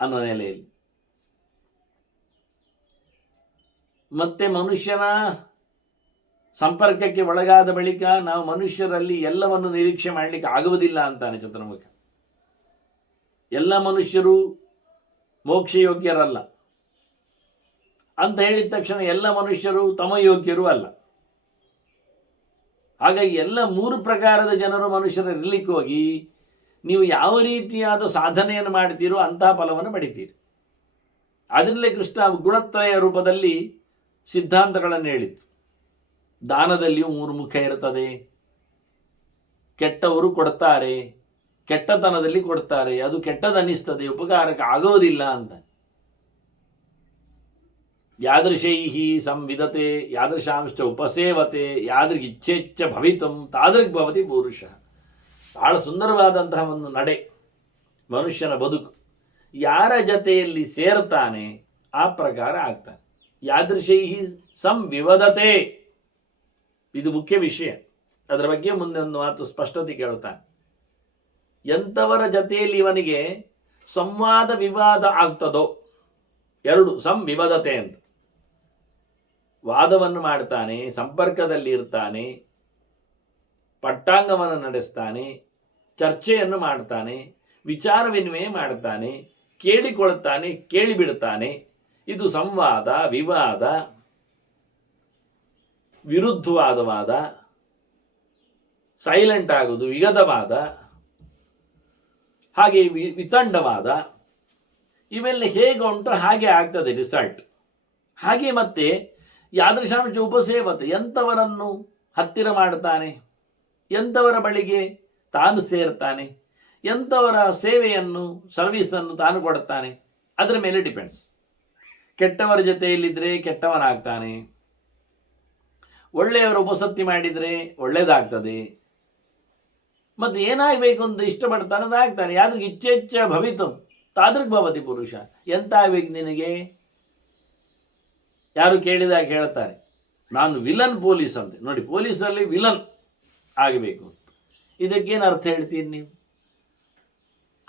ಅನ್ನೋ ನೆಲೆಯಲ್ಲಿ. ಮತ್ತೆ ಮನುಷ್ಯನ ಸಂಪರ್ಕಕ್ಕೆ ಒಳಗಾದ ಬಳಿಕ ನಾವು ಮನುಷ್ಯರಲ್ಲಿ ಎಲ್ಲವನ್ನು ನಿರೀಕ್ಷೆ ಮಾಡಲಿಕ್ಕೆ ಆಗುವುದಿಲ್ಲ ಅಂತಾನೆ ಚತುರ್ಮುಖ. ಎಲ್ಲ ಮನುಷ್ಯರು ಮೋಕ್ಷಯೋಗ್ಯರಲ್ಲ ಅಂತ ಹೇಳಿದ ತಕ್ಷಣ ಎಲ್ಲ ಮನುಷ್ಯರು ತಮಯೋಗ್ಯರೂ ಅಲ್ಲ. ಹಾಗಾಗಿ ಎಲ್ಲ 3 ಪ್ರಕಾರದ ಜನರು ಮನುಷ್ಯರಿರಲಿಕ್ಕೆ ಹೋಗಿ ನೀವು ಯಾವ ರೀತಿಯಾದ ಸಾಧನೆಯನ್ನು ಮಾಡ್ತೀರೋ ಅಂತಹ ಫಲವನ್ನು ಪಡಿತೀರಿ. ಅದರಲ್ಲೇ ಕೃಷ್ಣ ಗುಣತ್ರಯ ರೂಪದಲ್ಲಿ ಸಿದ್ಧಾಂತಗಳನ್ನು ಹೇಳಿತ್ತು. ದಾನದಲ್ಲಿಯೂ 3 ಮುಖ ಇರುತ್ತದೆ. ಕೆಟ್ಟವರು ಕೊಡ್ತಾರೆ, ಕೆಟ್ಟತನದಲ್ಲಿ ಕೊಡ್ತಾರೆ, ಅದು ಕೆಟ್ಟದನ್ನಿಸ್ತದೆ, ಉಪಕಾರಕ್ಕೆ ಆಗುವುದಿಲ್ಲ ಅಂತ. ಯಾದೃಶೈಹಿ ಸಂವಿದತೆ ಯಾದೃಶಾಂಶ್ಚ ಉಪಸೇವತೆ ಯಾದೃಗಿಚ್ಛೇಚ್ಛ ಭವಿತಂ ತಾದೃಗ್ ಭವತಿ ಪುರುಷ. ಬಹಳ ಸುಂದರವಾದಂತಹ ಒಂದು ನಡೆ ಮನುಷ್ಯನ ಬದುಕು. ಯಾರ ಜತೆಯಲ್ಲಿ ಸೇರ್ತಾನೆ ಆ ಪ್ರಕಾರ ಆಗ್ತಾನೆ. ಯಾದೃಶೈಹಿ ಸಂವಿವದತೆ, ಇದು ಮುಖ್ಯ ವಿಷಯ. ಅದರ ಬಗ್ಗೆ ಮುಂದೆ ಒಂದು ಮಾತು ಸ್ಪಷ್ಟತೆ ಕೇಳುತ್ತಾನೆ. ಎಂಥವರ ಜತೆಯಲ್ಲಿ ಇವನಿಗೆ ಸಂವಾದ ವಿವಾದ ಆಗ್ತದೋ, 2 ಸಂವಿವದತೆ ಅಂತ. ವಾದವನ್ನು ಮಾಡ್ತಾನೆ, ಸಂಪರ್ಕದಲ್ಲಿ ಇರ್ತಾನೆ, ಪಟ್ಟಾಂಗವನ್ನು ನಡೆಸ್ತಾನೆ, ಚರ್ಚೆಯನ್ನು ಮಾಡ್ತಾನೆ, ವಿಚಾರ ವಿನಿಮಯ ಮಾಡ್ತಾನೆ, ಕೇಳಿಕೊಳ್ತಾನೆ, ಕೇಳಿಬಿಡ್ತಾನೆ. ಇದು ಸಂವಾದ, ವಿವಾದ, ವಿರುದ್ಧವಾದ ವಾದ, ಸೈಲೆಂಟ್ ಆಗುವುದು, ವಿಗತವಾದ, ಹಾಗೆ ವಿತಂಡವಾದ, ಇವೆಲ್ಲ ಹೇಗೆ ಉಂಟು ಹಾಗೆ ಆಗ್ತದೆ ರಿಸಲ್ಟ್. ಹಾಗೆ ಮತ್ತೆ ಯಾದೃಶಾಂಶ ಉಪಸೇವತೆ, ಎಂಥವರನ್ನು ಹತ್ತಿರ ಮಾಡ್ತಾನೆ, ಎಂಥವರ ಬಳಿಗೆ ತಾನು ಸೇರ್ತಾನೆ, ಎಂಥವರ ಸೇವೆಯನ್ನು ಸರ್ವಿಸನ್ನು ತಾನು ಕೊಡ್ತಾನೆ, ಅದರ ಮೇಲೆ ಡಿಪೆಂಡ್ಸ್. ಕೆಟ್ಟವರ ಜೊತೆಯಲ್ಲಿದ್ದರೆ ಕೆಟ್ಟವನಾಗ್ತಾನೆ, ಒಳ್ಳೆಯವರ ಉಪಸತ್ತಿ ಮಾಡಿದರೆ ಒಳ್ಳೆಯದಾಗ್ತದೆ. ಮತ್ತು ಏನಾಗಬೇಕು ಅಂತ ಇಷ್ಟಪಡ್ತಾನೆ ಅದಾಗ್ತಾನೆ. ಯಾವ್ದ್ರಿಗೆ ಇಚ್ಛೆಚ್ಛ ಭವಿತಂ ತಾದೃಗ್ ಭವತಿ ಪುರುಷ. ಎಂತ ಆಗ್ಬೇಕು ನಿನಗೆ? ಯಾರು ಕೇಳಿದಾಗ ಹೇಳ್ತಾರೆ ನಾನು ವಿಲನ್ ಪೊಲೀಸ್ ಅಂತೆ. ನೋಡಿ, ಪೊಲೀಸಲ್ಲಿ ವಿಲನ್ ಆಗಬೇಕು. ಇದಕ್ಕೇನು ಅರ್ಥ ಹೇಳ್ತೀನಿ ನೀವು?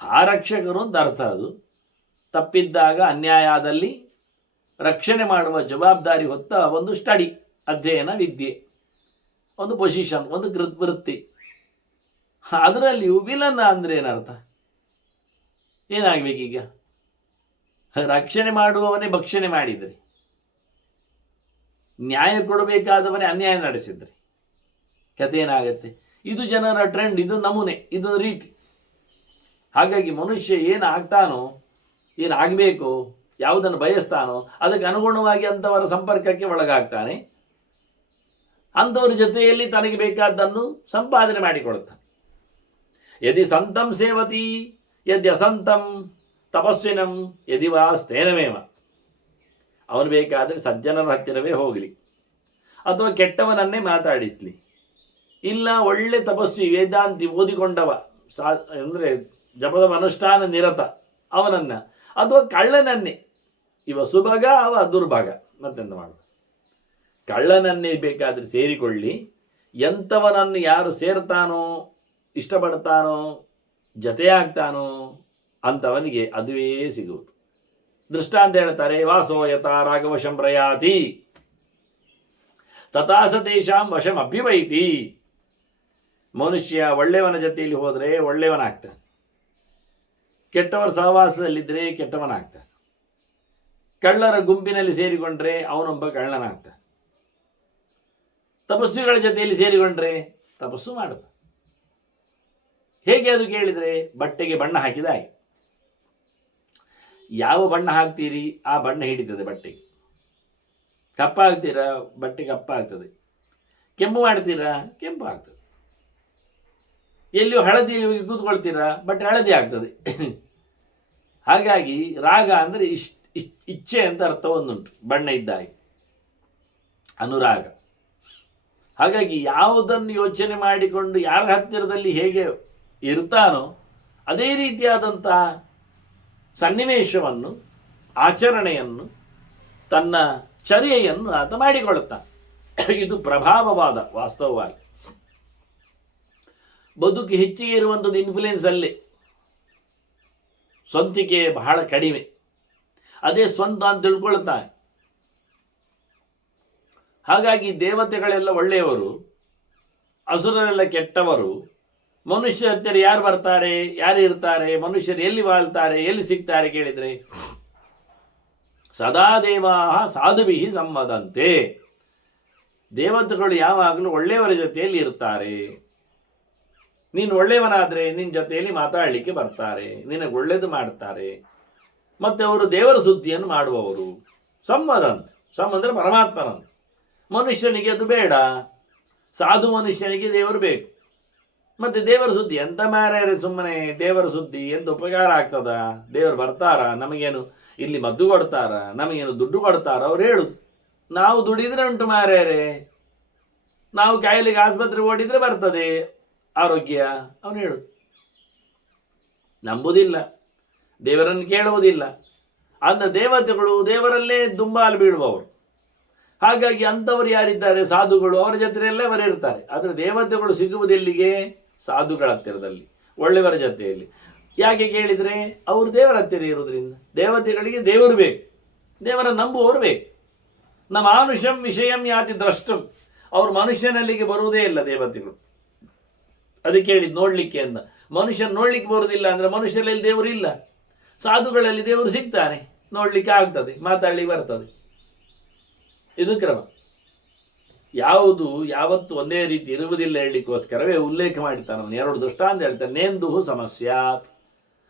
ಆರಕ್ಷಕರು ಅಂತ ಅರ್ಥ. ಅದು ತಪ್ಪಿದ್ದಾಗ ಅನ್ಯಾಯದಲ್ಲಿ ರಕ್ಷಣೆ ಮಾಡುವ ಜವಾಬ್ದಾರಿ ಹೊತ್ತ ಒಂದು ಸ್ಟಡಿ, ಅಧ್ಯಯನ, ವಿದ್ಯೆ, ಒಂದು ಪೊಸಿಷನ್, ಒಂದು ವೃತ್ತಿ. ಅದರಲ್ಲಿಯೂ ವಿಲನ್ ಅಂದರೆ ಏನರ್ಥ? ಏನಾಗಬೇಕೀಗ? ರಕ್ಷಣೆ ಮಾಡುವವನೇ ಭಕ್ಷಣೆ ಮಾಡಿದ್ರಿ, ನ್ಯಾಯ ಕೊಡಬೇಕಾದವನೇ ಅನ್ಯಾಯ ನಡೆಸಿದ್ರಿ, ಕತೆ ಏನಾಗತ್ತೆ? ಇದು ಜನರ ಟ್ರೆಂಡ್, ಇದು ನಮೂನೆ, ಇದು ರೀತಿ. ಹಾಗಾಗಿ ಮನುಷ್ಯ ಏನು ಆಗ್ತಾನೋ, ಏನು ಆಗಬೇಕು, ಯಾವುದನ್ನು ಬಯಸ್ತಾನೋ ಅದಕ್ಕೆ ಅನುಗುಣವಾಗಿ ಅಂಥವರ ಸಂಪರ್ಕಕ್ಕೆ ಒಳಗಾಗ್ತಾನೆ. ಅಂಥವ್ರ ಜೊತೆಯಲ್ಲಿ ತನಗೆ ಬೇಕಾದ್ದನ್ನು ಸಂಪಾದನೆ ಮಾಡಿಕೊಳ್ತಾನೆ. ಯದಿ ಸಂತಂ ಸೇವತಿ ಯದ್ಯಸಂತಂ ತಪಸ್ವಿನಂ ಯದಿವಾ ಸ್ಥೇನಮೇವ. ಅವನು ಬೇಕಾದರೆ ಸಜ್ಜನರ ಹತ್ತಿರವೇ ಹೋಗಲಿ ಅಥವಾ ಕೆಟ್ಟವನನ್ನೇ ಮಾತಾಡಿಸ್ಲಿ, ಇಲ್ಲ ಒಳ್ಳೆ ತಪಸ್ವಿ ವೇದಾಂತಿ ಓದಿಕೊಂಡವ ಅಂದರೆ ಜಪದ ಅನುಷ್ಠಾನ ನಿರತ ಅವನನ್ನು, ಅಥವಾ ಕಳ್ಳನನ್ನೇ, ಇವ ಸುಭಗ ಅವ ದುರ್ಭಾಗ, ಮತ್ತೆಂತ ಮಾಡು, ಕಳ್ಳನನ್ನೇ ಬೇಕಾದರೆ ಸೇರಿಕೊಳ್ಳಿ. ಎಂಥವನನ್ನು ಯಾರು ಸೇರ್ತಾನೋ ಇಷ್ಟಪಡ್ತಾನೋ ಜತೆಯಾಗ್ತಾನೋ ಅಂಥವನಿಗೆ ಅದುವೇ ಸಿಗುವುದು. ದೃಷ್ಟಾಂತ ಹೇಳ್ತಾರೆ, ವಾಸೋ ಯಥಾ ರಾಘವಶಂ ಪ್ರಯಾತಿ ತಥಾಸ ತೇಷಾಂ ವಶಂ ಅಭ್ಯುಪೈತಿ. ಮನುಷ್ಯ ಒಳ್ಳೆಯವನ ಜೊತೆಯಲ್ಲಿ ಹೋದರೆ ಒಳ್ಳೆಯವನಾಗ್ತಾನೆ, ಕೆಟ್ಟವರ ಸಹವಾಸದಲ್ಲಿದ್ದರೆ ಕೆಟ್ಟವನಾಗ್ತಾನೆ, ಕಳ್ಳರ ಗುಂಪಿನಲ್ಲಿ ಸೇರಿಕೊಂಡ್ರೆ ಅವನೊಬ್ಬ ಕಳ್ಳನಾಗ್ತಾನೆ, ತಪಸ್ವಿಗಳ ಜೊತೆಯಲ್ಲಿ ಸೇರಿಕೊಂಡ್ರೆ ತಪಸ್ಸು ಮಾಡುತ್ತಾನೆ. ಹೇಗೆ ಅದು ಕೇಳಿದರೆ, ಬಟ್ಟೆಗೆ ಬಣ್ಣ ಹಾಕಿದ ಹಾಗೆ. ಯಾವ ಬಣ್ಣ ಹಾಕ್ತೀರಿ ಆ ಬಣ್ಣ ಹಿಡಿತದೆ ಬಟ್ಟೆಗೆ. ಕಪ್ಪ ಹಾಕ್ತೀರಾ ಬಟ್ಟೆ ಕಪ್ಪ ಆಗ್ತದೆ, ಕೆಂಪು ಮಾಡ್ತೀರಾ ಕೆಂಪು ಆಗ್ತದೆ, ಎಲ್ಲಿಯೂ ಹಳದಿಯಲ್ಲಿ ಹೋಗಿ ಕೂತ್ಕೊಳ್ತೀರಾ ಬಟ್ಟೆ ಹಳದಿ ಆಗ್ತದೆ. ಹಾಗಾಗಿ ರಾಗ ಅಂದರೆ ಇಚ್ಛೆ ಅಂತ ಅರ್ಥ ಒಂದುಂಟು, ಬಣ್ಣ ಇದ್ದಾಗೆ ಅನುರಾಗ. ಹಾಗಾಗಿ ಯಾವುದನ್ನು ಯೋಚನೆ ಮಾಡಿಕೊಂಡು ಯಾರ ಹತ್ತಿರದಲ್ಲಿ ಹೇಗೆ ಇರ್ತಾನೋ ಅದೇ ರೀತಿಯಾದಂಥ ಸನ್ನಿವೇಶವನ್ನು, ಆಚರಣೆಯನ್ನು, ತನ್ನ ಚರ್ಯೆಯನ್ನು ಆತ ಮಾಡಿಕೊಳ್ಳುತ್ತಾನೆ. ಇದು ಪ್ರಭಾವವಾದ. ವಾಸ್ತವವಾಗಿ ಬದುಕು ಹೆಚ್ಚಿಗೆ ಇರುವಂಥದ್ದು ಇನ್ಫ್ಲುಯೆನ್ಸ್ ಅಲ್ಲೇ, ಸ್ವಂತಿಕೆ ಬಹಳ ಕಡಿಮೆ. ಅದೇ ಸ್ವಂತ ಅಂತ ತಿಳ್ಕೊಳ್ತಾನೆ. ಹಾಗಾಗಿ ದೇವತೆಗಳೆಲ್ಲ ಒಳ್ಳೆಯವರು, ಅಸುರರೆಲ್ಲ ಕೆಟ್ಟವರು. ಮನುಷ್ಯ ಹತ್ತಿರ ಯಾರು ಬರ್ತಾರೆ, ಯಾರು ಇರ್ತಾರೆ, ಮನುಷ್ಯರು ಎಲ್ಲಿ ವಾಳ್ತಾರೆ, ಎಲ್ಲಿ ಸಿಗ್ತಾರೆ ಕೇಳಿದರೆ, ಸದಾ ದೇವಾ ಸಾಧುಭಿ ಸಂವದಂತೆ. ದೇವತೆಗಳು ಯಾವಾಗಲೂ ಒಳ್ಳೆಯವರ ಜೊತೆಯಲ್ಲಿ ಇರ್ತಾರೆ. ನೀನು ಒಳ್ಳೆಯವನಾದರೆ ನಿನ್ನ ಜೊತೆಯಲ್ಲಿ ಮಾತಾಡಲಿಕ್ಕೆ ಬರ್ತಾರೆ, ನಿನಗೆ ಒಳ್ಳೆಯದು ಮಾಡ್ತಾರೆ. ಮತ್ತು ಅವರು ದೇವರ ಸುದ್ದಿಯನ್ನು ಮಾಡುವವರು. ಸಂವದಂತ, ಸಮ್ ಅಂದರೆ ಪರಮಾತ್ಮನಂತ. ಮನುಷ್ಯನಿಗೆ ಅದು ಬೇಡ, ಸಾಧು ಮನುಷ್ಯನಿಗೆ ದೇವರು ಬೇಕು. ಮತ್ತು ದೇವರ ಸುದ್ದಿ ಎಂತ ಮಾರ್ಯಾರೆ, ಸುಮ್ಮನೆ ದೇವರ ಸುದ್ದಿ ಎಂತ ಉಪಕಾರ ಆಗ್ತದ? ದೇವರು ಬರ್ತಾರ, ನಮಗೇನು ಇಲ್ಲಿ ಮದ್ದು ಕೊಡ್ತಾರ, ನಮಗೇನು ದುಡ್ಡು ಕೊಡ್ತಾರ? ಅವ್ರು ಹೇಳುದು, ನಾವು ದುಡಿದ್ರೆ ಉಂಟು ಮಾರ್ಯಾರೆ, ನಾವು ಕಾಯಿಲೆಗೆ ಆಸ್ಪತ್ರೆಗೆ ಓಡಿದ್ರೆ ಬರ್ತದೆ ಆರೋಗ್ಯ. ಅವನು ಹೇಳುದು, ನಂಬುವುದಿಲ್ಲ, ದೇವರನ್ನು ಕೇಳುವುದಿಲ್ಲ. ಅಂದ ದೇವತೆಗಳು ದೇವರಲ್ಲೇ ದುಂಬಾಲು ಬೀಳುವವರು. ಹಾಗಾಗಿ ಅಂಥವರು ಯಾರಿದ್ದಾರೆ, ಸಾಧುಗಳು, ಅವರ ಜೊತೆಯಲ್ಲೇ ಅವರಿರ್ತಾರೆ. ಆದರೆ ದೇವತೆಗಳು ಸಿಗುವುದೆಲ್ಲಿಗೆ? ಸಾಧುಗಳ ಹತ್ತಿರದಲ್ಲಿ, ಒಳ್ಳೆಯವರ ಜೊತೆಯಲ್ಲಿ. ಯಾಕೆ ಕೇಳಿದರೆ, ಅವರು ದೇವರ ಹತ್ತಿರ ಇರುವುದರಿಂದ. ದೇವತೆಗಳಿಗೆ ದೇವರು ಬೇಕು, ದೇವರ ನಂಬುವವರು ಬೇಕು. ನಮ್ಮ ಮಾನುಷಂ ವಿಷಯಂ ಯಾತಿ ದ್ರಷ್ಟಂ. ಅವರು ಮನುಷ್ಯನಲ್ಲಿಗೆ ಬರುವುದೇ ಇಲ್ಲ ದೇವತೆಗಳು. ಅದಕ್ಕೆ ಹೇಳಿದ್ದು ನೋಡಲಿಕ್ಕೆ ಅಂತ. ಮನುಷ್ಯನ ನೋಡ್ಲಿಕ್ಕೆ ಬರುವುದಿಲ್ಲ ಅಂದರೆ ಮನುಷ್ಯರಲ್ಲಿ ದೇವರು ಇಲ್ಲ. ಸಾಧುಗಳಲ್ಲಿ ದೇವರು ಸಿಗ್ತಾನೆ, ನೋಡಲಿಕ್ಕೆ ಆಗ್ತದೆ, ಮಾತಾಡಲಿಕ್ಕೆ ಬರ್ತದೆ. ಇದು ಕ್ರಮ. ಯಾವುದು ಯಾವತ್ತು ಒಂದೇ ರೀತಿ ಇರುವುದಿಲ್ಲ ಹೇಳಲಿಕ್ಕೋಸ್ಕರವೇ ಉಲ್ಲೇಖ ಮಾಡ್ತಾನೆ ಅವನು. ಎರಡು ದೃಷ್ಟಾಂತ ಹೇಳ್ತಾನೆ. ನೇಂದುಹು ಸಮಸ್ಯಾತ್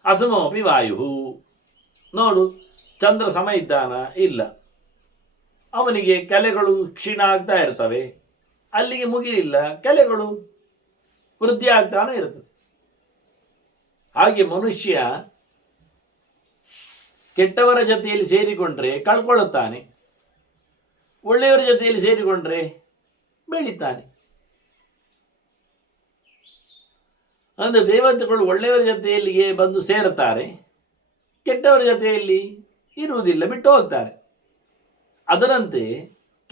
ಅಸಮೋಪಿ ವಾಯು. ನೋಡು, ಚಂದ್ರ ಸಮ ಇದ್ದಾನ? ಇಲ್ಲ. ಅವನಿಗೆ ಕಲೆಗಳು ಕ್ಷೀಣ ಆಗ್ತಾ ಇರ್ತವೆ, ಅಲ್ಲಿಗೆ ಮುಗಿಲಿಲ್ಲ, ಕಲೆಗಳು ವೃದ್ಧಿ ಆಗ್ತಾನೂ ಇರ್ತದೆ. ಹಾಗೆ ಮನುಷ್ಯ ಕೆಟ್ಟವರ ಜೊತೆಯಲ್ಲಿ ಸೇರಿಕೊಂಡ್ರೆ ಕಳ್ಕೊಳ್ಳುತ್ತಾನೆ, ಒಳ್ಳೆಯವರ ಜೊತೆಯಲ್ಲಿ ಸೇರಿಕೊಂಡ್ರೆ ಬೆಳೀತಾನೆ. ಅಂದರೆ ದೇವತೆಗಳು ಒಳ್ಳೆಯವರ ಜೊತೆಯಲ್ಲಿಗೆ ಬಂದು ಸೇರುತ್ತಾರೆ, ಕೆಟ್ಟವರ ಜೊತೆಯಲ್ಲಿ ಇರುವುದಿಲ್ಲ, ಬಿಟ್ಟು ಹೋಗ್ತಾರೆ. ಅದರಂತೆ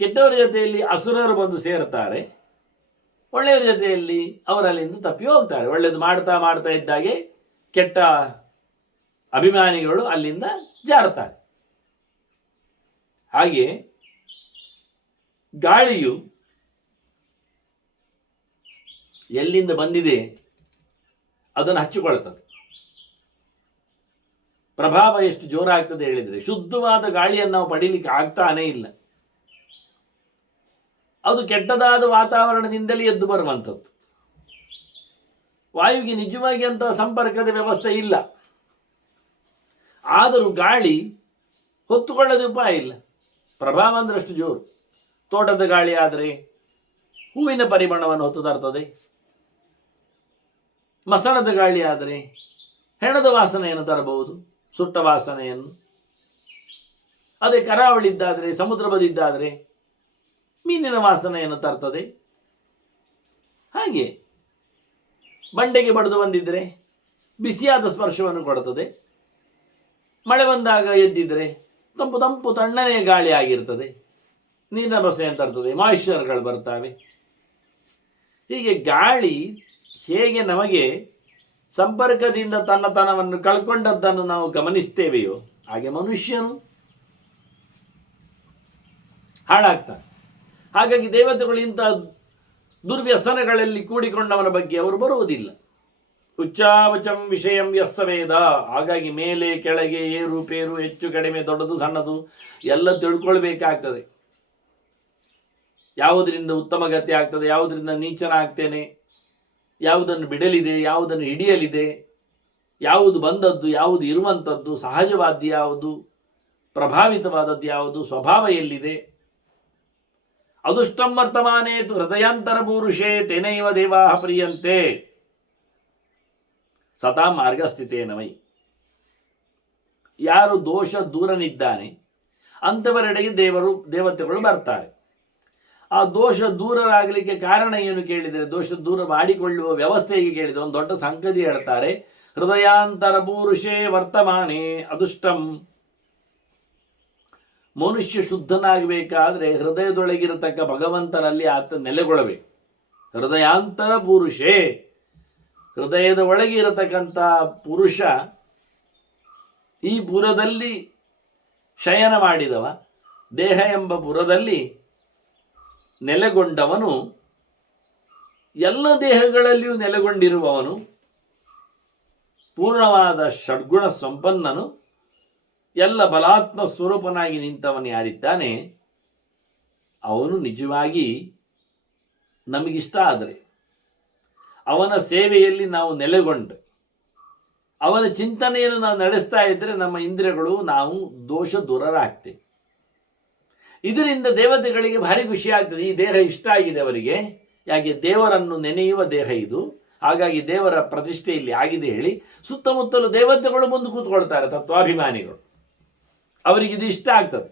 ಕೆಟ್ಟವರ ಜೊತೆಯಲ್ಲಿ ಅಸುರರು ಬಂದು ಸೇರುತ್ತಾರೆ, ಒಳ್ಳೆಯವರ ಜೊತೆಯಲ್ಲಿ ಅವರಲ್ಲಿಂದ ತಪ್ಪಿ ಹೋಗ್ತಾರೆ. ಒಳ್ಳೆಯದು ಮಾಡ್ತಾ ಮಾಡ್ತಾ ಇದ್ದಾಗೆ ಕೆಟ್ಟ ಅಭಿಮಾನಿಗಳು ಅಲ್ಲಿಂದ ಜಾರುತ್ತಾರೆ. ಹಾಗೆ ಗಾಳಿಯು ಎಲ್ಲಿಂದ ಬಂದಿದೆ ಅದನ್ನು ಹಚ್ಚಿಕೊಳ್ತದೆ. ಪ್ರಭಾವ ಎಷ್ಟು ಜೋರಾಗ್ತದೆ ಹೇಳಿದರೆ, ಶುದ್ಧವಾದ ಗಾಳಿಯನ್ನು ನಾವು ಪಡೀಲಿಕ್ಕೆ ಆಗ್ತಾನೇ ಇಲ್ಲ. ಅದು ಕೆಟ್ಟದಾದ ವಾತಾವರಣದಿಂದಲೇ ಎದ್ದು ಬರುವಂಥದ್ದು. ವಾಯುವಿಗೆ ನಿಜವಾಗಿ ಅಂತ ಸಂಪರ್ಕದ ವ್ಯವಸ್ಥೆ ಇಲ್ಲ. ಆದರೂ ಗಾಳಿ ಹೊತ್ತುಕೊಳ್ಳೋದು ಉಪಾಯ ಇಲ್ಲ. ಪ್ರಭಾವ ಅಂದ್ರೆ ಅಷ್ಟು ಜೋರು. ತೋಟದ ಗಾಳಿ ಆದರೆ ಹೂವಿನ ಪರಿಮಳವನ್ನು ಹೊತ್ತು ತರ್ತದೆ. ಮಸಣದ ಗಾಳಿ ಆದರೆ ಹೆಣದ ವಾಸನೆಯನ್ನು ತರಬಹುದು. ಸುಟ್ಟ ವಾಸನೆಯನ್ನು. ಅದೇ ಕರಾವಳಿದ್ದಾದರೆ, ಸಮುದ್ರ ಬದಿದ್ದಾದರೆ ಮೀನಿನ ವಾಸನೆಯನ್ನು ತರ್ತದೆ. ಹಾಗೆ ಬಂಡೆಗೆ ಬಡಿದು ಬಂದಿದ್ದರೆ ಬಿಸಿಯಾದ ಸ್ಪರ್ಶವನ್ನು ಕೊಡುತ್ತದೆ. ಮಳೆ ಬಂದಾಗ ಎದ್ದಿದ್ರೆ ತಂಪು ತಂಪು ತಣ್ಣನೆಯ ಗಾಳಿ ಆಗಿರ್ತದೆ, ನೀರಿನ ಬಸೆಯನ್ನು ತರ್ತದೆ, ಮಾಯಿಶ್ಚರ್ಗಳು ಬರ್ತವೆ. ಹೀಗೆ ಗಾಳಿ ಹೇಗೆ ನಮಗೆ ಸಂಪರ್ಕದಿಂದ ತನ್ನತನವನ್ನು ಕಳ್ಕೊಂಡದ್ದನ್ನು ನಾವು ಗಮನಿಸ್ತೇವೆಯೋ ಹಾಗೆ ಮನುಷ್ಯನು ಹಾಳಾಗ್ತಾನೆ. ಹಾಗಾಗಿ ದೇವತೆಗಳು ಇಂಥ ದುರ್ವ್ಯಸನಗಳಲ್ಲಿ ಕೂಡಿಕೊಂಡವನ ಬಗ್ಗೆ ಅವರು ಬರುವುದಿಲ್ಲ. ಉಚ್ಚಾವಚಂ ವಿಷಯಂ ಯಸ್ಸವೇದ. ಹಾಗಾಗಿ ಮೇಲೆ ಕೆಳಗೆ, ಏರು ಪೇರು, ಹೆಚ್ಚು ಕಡಿಮೆ, ದೊಡ್ಡದು ಸಣ್ಣದು ಎಲ್ಲ ತಿಳ್ಕೊಳ್ಬೇಕಾಗ್ತದೆ. ಯಾವುದರಿಂದ ಉತ್ತಮ ಗತಿ ಆಗ್ತದೆ, ಯಾವುದರಿಂದ ನೀಚನ ಆಗ್ತೇನೆ, ಯಾವುದನ್ನು ಬಿಡಲಿದೆ, ಯಾವುದನ್ನು ಹಿಡಿಯಲಿದೆ, ಯಾವುದು ಬಂದದ್ದು, ಯಾವುದು ಇರುವಂಥದ್ದು, ಸಹಜವಾದ್ದು ಯಾವುದು, ಪ್ರಭಾವಿತವಾದದ್ದು ಯಾವುದು, ಸ್ವಭಾವ ಎಲ್ಲಿದೆ. ಅದುಷ್ಟಂ ವರ್ತಮಾನೇತು ಹೃದಯಾಂತರ ಪೂರುಷೇ ತೇನೈವ ದೇವಾ ಪ್ರಿಯಂತೆ ಸತಾ ಮಾರ್ಗಸ್ಥಿತೇನವೈ. ಯಾರು ದೋಷ ದೂರನಿದ್ದಾನೆ ಅಂಥವರೆಡೆಗೆ ದೇವತೆಗಳು ಬರ್ತಾರೆ. ಆ ದೋಷ ದೂರರಾಗಲಿಕ್ಕೆ ಕಾರಣ ಏನು ಕೇಳಿದರೆ, ದೋಷ ದೂರ ಮಾಡಿಕೊಳ್ಳುವ ವ್ಯವಸ್ಥೆಗೆ ಕೇಳಿದರೆ ಒಂದು ದೊಡ್ಡ ಸಂಗತಿ ಹೇಳ್ತಾರೆ. ಹೃದಯಾಂತರ ಪೂರುಷೇ ವರ್ತಮಾನೇ ಅದುಷ್ಟಂ. ಮನುಷ್ಯ ಶುದ್ಧನಾಗಬೇಕಾದ್ರೆ ಹೃದಯದೊಳಗಿರತಕ್ಕ ಭಗವಂತನಲ್ಲಿ ಆತ ನೆಲೆಗೊಳ್ಳಬೇಕು. ಹೃದಯಾಂತರ ಪುರುಷೇ, ಹೃದಯದ ಒಳಗೆ ಇರತಕ್ಕಂಥ ಪುರುಷ, ಈ ಪುರದಲ್ಲಿ ಶಯನ ಮಾಡಿದವ, ದೇಹ ಎಂಬ ಪುರದಲ್ಲಿ ನೆಲೆಗೊಂಡವನು, ಎಲ್ಲ ದೇಹಗಳಲ್ಲಿಯೂ ನೆಲೆಗೊಂಡಿರುವವನು, ಪೂರ್ಣವಾದ ಷಡ್ಗುಣ ಸಂಪನ್ನನು, ಎಲ್ಲ ಬಲಾತ್ಮ ಸ್ವರೂಪನಾಗಿ ನಿಂತವನು ಯಾರಿದ್ದಾನೆ ಅವನು ನಿಜವಾಗಿ ನಮಗಿಷ್ಟ ಆದರೆ, ಅವನ ಸೇವೆಯಲ್ಲಿ ನಾವು ನೆಲೆಗೊಂಡು ಅವನ ಚಿಂತನೆಯನ್ನು ನಾವು ನಡೆಸ್ತಾ ಇದ್ದರೆ ನಮ್ಮ ಇಂದ್ರಿಯಗಳು, ನಾವು ದೋಷ ದೂರರಾಗ್ತೇವೆ. ಇದರಿಂದ ದೇವತೆಗಳಿಗೆ ಭಾರಿ ಖುಷಿ ಆಗ್ತದೆ. ಈ ದೇಹ ಇಷ್ಟ ಆಗಿದೆ ಅವರಿಗೆ, ಯಾಕೆ ದೇವರನ್ನು ನೆನೆಯುವ ದೇಹ ಇದು, ಹಾಗಾಗಿ ದೇವರ ಪ್ರತಿಷ್ಠೆ ಇಲ್ಲಿ ಆಗಿದೆ ಹೇಳಿ ಸುತ್ತಮುತ್ತಲು ದೇವತೆಗಳು ಬಂದು ಕೂತ್ಕೊಳ್ತಾರೆ. ತತ್ವಾಭಿಮಾನಿಗಳು, ಅವರಿಗೆ ಇದು ಇಷ್ಟ ಆಗ್ತದೆ.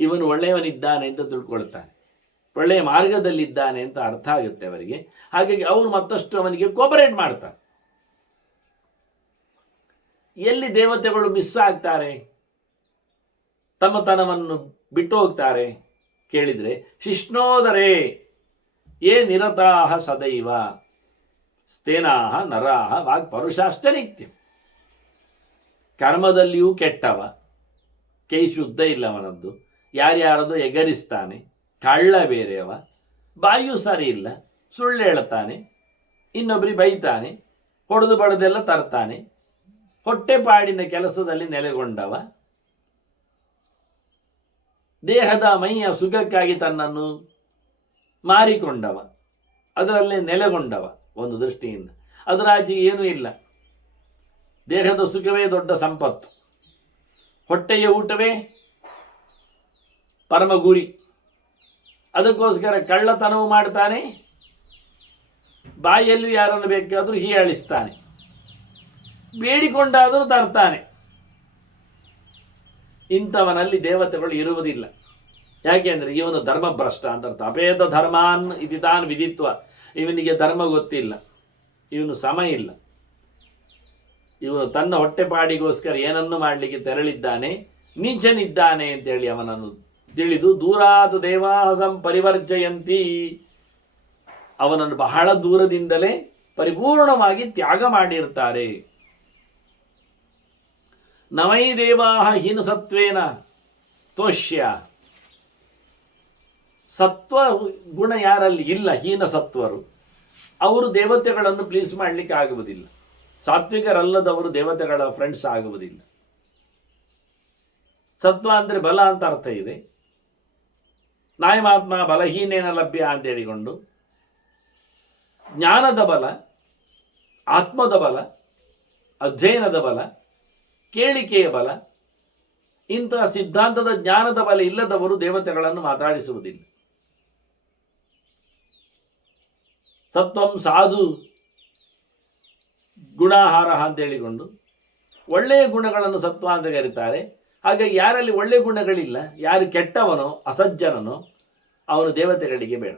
ಇವನು ಒಳ್ಳೆಯವನಿದ್ದಾನೆ ಅಂತ ತಿಳ್ಕೊಳ್ತಾನೆ, ಒಳ್ಳೆಯ ಮಾರ್ಗದಲ್ಲಿದ್ದಾನೆ ಅಂತ ಅರ್ಥ ಆಗುತ್ತೆ ಅವರಿಗೆ. ಹಾಗಾಗಿ ಅವರು ಮತ್ತಷ್ಟು ಅವನಿಗೆ ಕೋಪರೇಟ್ ಮಾಡ್ತಾರೆ. ಎಲ್ಲಿ ದೇವತೆಗಳು ಮಿಸ್ ಆಗ್ತಾರೆ, ತಮ್ಮತನವನ್ನು ಬಿಟ್ಟು ಹೋಗ್ತಾರೆ ಕೇಳಿದರೆ, ಶಿಷ್ಣೋದರೇ ಯೇ ನಿರತಾಹ ಸದೈವ ಸ್ಥೇನಾಹ ನರಾಹ ವಾಗ್ ಪರುಷಾಶ್ಚ ನಿತ್ಯ. ಕರ್ಮದಲ್ಲಿಯೂ ಕೆಟ್ಟವ, ಕೈ ಶುದ್ಧ ಇಲ್ಲವನದ್ದು, ಯಾರ್ಯಾರದು ಎಗರಿಸ್ತಾನೆ, ಕಳ್ಳ ಬೇರೆಯವ, ಬಾಯಿಯೂ ಸರಿ ಇಲ್ಲ, ಸುಳ್ಳು ಹೇಳ್ತಾನೆ, ಇನ್ನೊಬ್ಬರಿಗೆ ಬೈತಾನೆ, ಹೊಡೆದು ಬಡದೆಲ್ಲ ತರ್ತಾನೆ, ಹೊಟ್ಟೆಪಾಡಿನ ಕೆಲಸದಲ್ಲಿ ನೆಲೆಗೊಂಡವ, ದೇಹದ ಮೈಯ ಸುಖಕ್ಕಾಗಿ ತನ್ನನ್ನು ಮಾರಿಕೊಂಡವ, ಅದರಲ್ಲೇ ನೆಲೆಗೊಂಡವ. ಒಂದು ದೃಷ್ಟಿಯಿಂದ ಅದರಾಚೆಗೆ ಏನೂ ಇಲ್ಲ. ದೇಹದ ಸುಖವೇ ದೊಡ್ಡ ಸಂಪತ್ತು, ಹೊಟ್ಟೆಯ ಊಟವೇ ಪರಮ ಗುರಿ. ಅದಕ್ಕೋಸ್ಕರ ಕಳ್ಳತನವೂ ಮಾಡ್ತಾನೆ, ಬಾಯಿಯಲ್ಲೂ ಯಾರನ್ನು ಬೇಕಾದರೂ ಹೀಯಾಳಿಸ್ತಾನೆ, ಬೇಡಿಕೊಂಡಾದರೂ ತರ್ತಾನೆ. ಇಂಥವನಲ್ಲಿ ದೇವತೆಗಳು ಇರುವುದಿಲ್ಲ. ಯಾಕೆಂದರೆ ಇವನು ಧರ್ಮಭ್ರಷ್ಟ ಅಂತ ಅರ್ಥ. ಅಪೇದ ಧರ್ಮಾನ್ ಇತಿ ತಾನ್ ವಿಧಿತ್ವ. ಇವನಿಗೆ ಧರ್ಮ ಗೊತ್ತಿಲ್ಲ, ಇವನು ಸಮ ಇಲ್ಲ, ಇವನು ತನ್ನ ಹೊಟ್ಟೆಪಾಡಿಗೋಸ್ಕರ ಏನನ್ನು ಮಾಡಲಿಕ್ಕೆ ತೆರಳಿದ್ದಾನೆ, ನೀಚನಿದ್ದಾನೆ ಅಂತೇಳಿ ಅವನನ್ನು ತಿಳಿದು ದೂರಾತ್ ದೇವಾಸಂ ಪರಿವರ್ಜಯಂತಿ, ಅವನನ್ನು ಬಹಳ ದೂರದಿಂದಲೇ ಪರಿಪೂರ್ಣವಾಗಿ ತ್ಯಾಗ ಮಾಡಿರ್ತಾರೆ. ನಮೈ ದೇವಾಹ ಹೀನಸತ್ವೇನ ತೋಷ್ಯ. ಸತ್ವ ಗುಣ ಯಾರಲ್ಲಿ ಇಲ್ಲ, ಹೀನ ಸತ್ವರು, ಅವರು ದೇವತೆಗಳನ್ನು ಪ್ಲೀಸ್ ಮಾಡಲಿಕ್ಕೆ ಆಗುವುದಿಲ್ಲ. ಸಾತ್ವಿಕರಲ್ಲದವರು ದೇವತೆಗಳ ಫ್ರೆಂಡ್ಸ್ ಆಗುವುದಿಲ್ಲ. ಸತ್ವ ಅಂದರೆ ಬಲ ಅಂತ ಅರ್ಥ ಇದೆ. ನಾಯಮಾತ್ಮ ಬಲಹೀನೇನ ಲಭ್ಯ ಅಂತ ಹೇಳಿಕೊಂಡು ಜ್ಞಾನದ ಬಲ, ಆತ್ಮದ ಬಲ, ಅಧ್ಯಯನದ ಬಲ, ಕೇಳಿಕೆಯ ಬಲ, ಇಂತಹ ಸಿದ್ಧಾಂತದ ಜ್ಞಾನದ ಬಲ ಇಲ್ಲದವರು ದೇವತೆಗಳನ್ನು ಮಾತಾಡಿಸುವುದಿಲ್ಲ. ಸತ್ವಂ ಸಾಧು ಗುಣಾಹಾರ ಅಂತ ಹೇಳಿಕೊಂಡು ಒಳ್ಳೆಯ ಗುಣಗಳನ್ನು ಸತ್ವ ಅಂತ ಕರೀತಾರೆ. ಹಾಗಾಗಿ ಯಾರಲ್ಲಿ ಒಳ್ಳೆಯ ಗುಣಗಳಿಲ್ಲ, ಯಾರು ಕೆಟ್ಟವನೋ ಅಸಜ್ಜನನೋ ಅವನು ದೇವತೆಗಳಿಗೆ ಬೇಡ.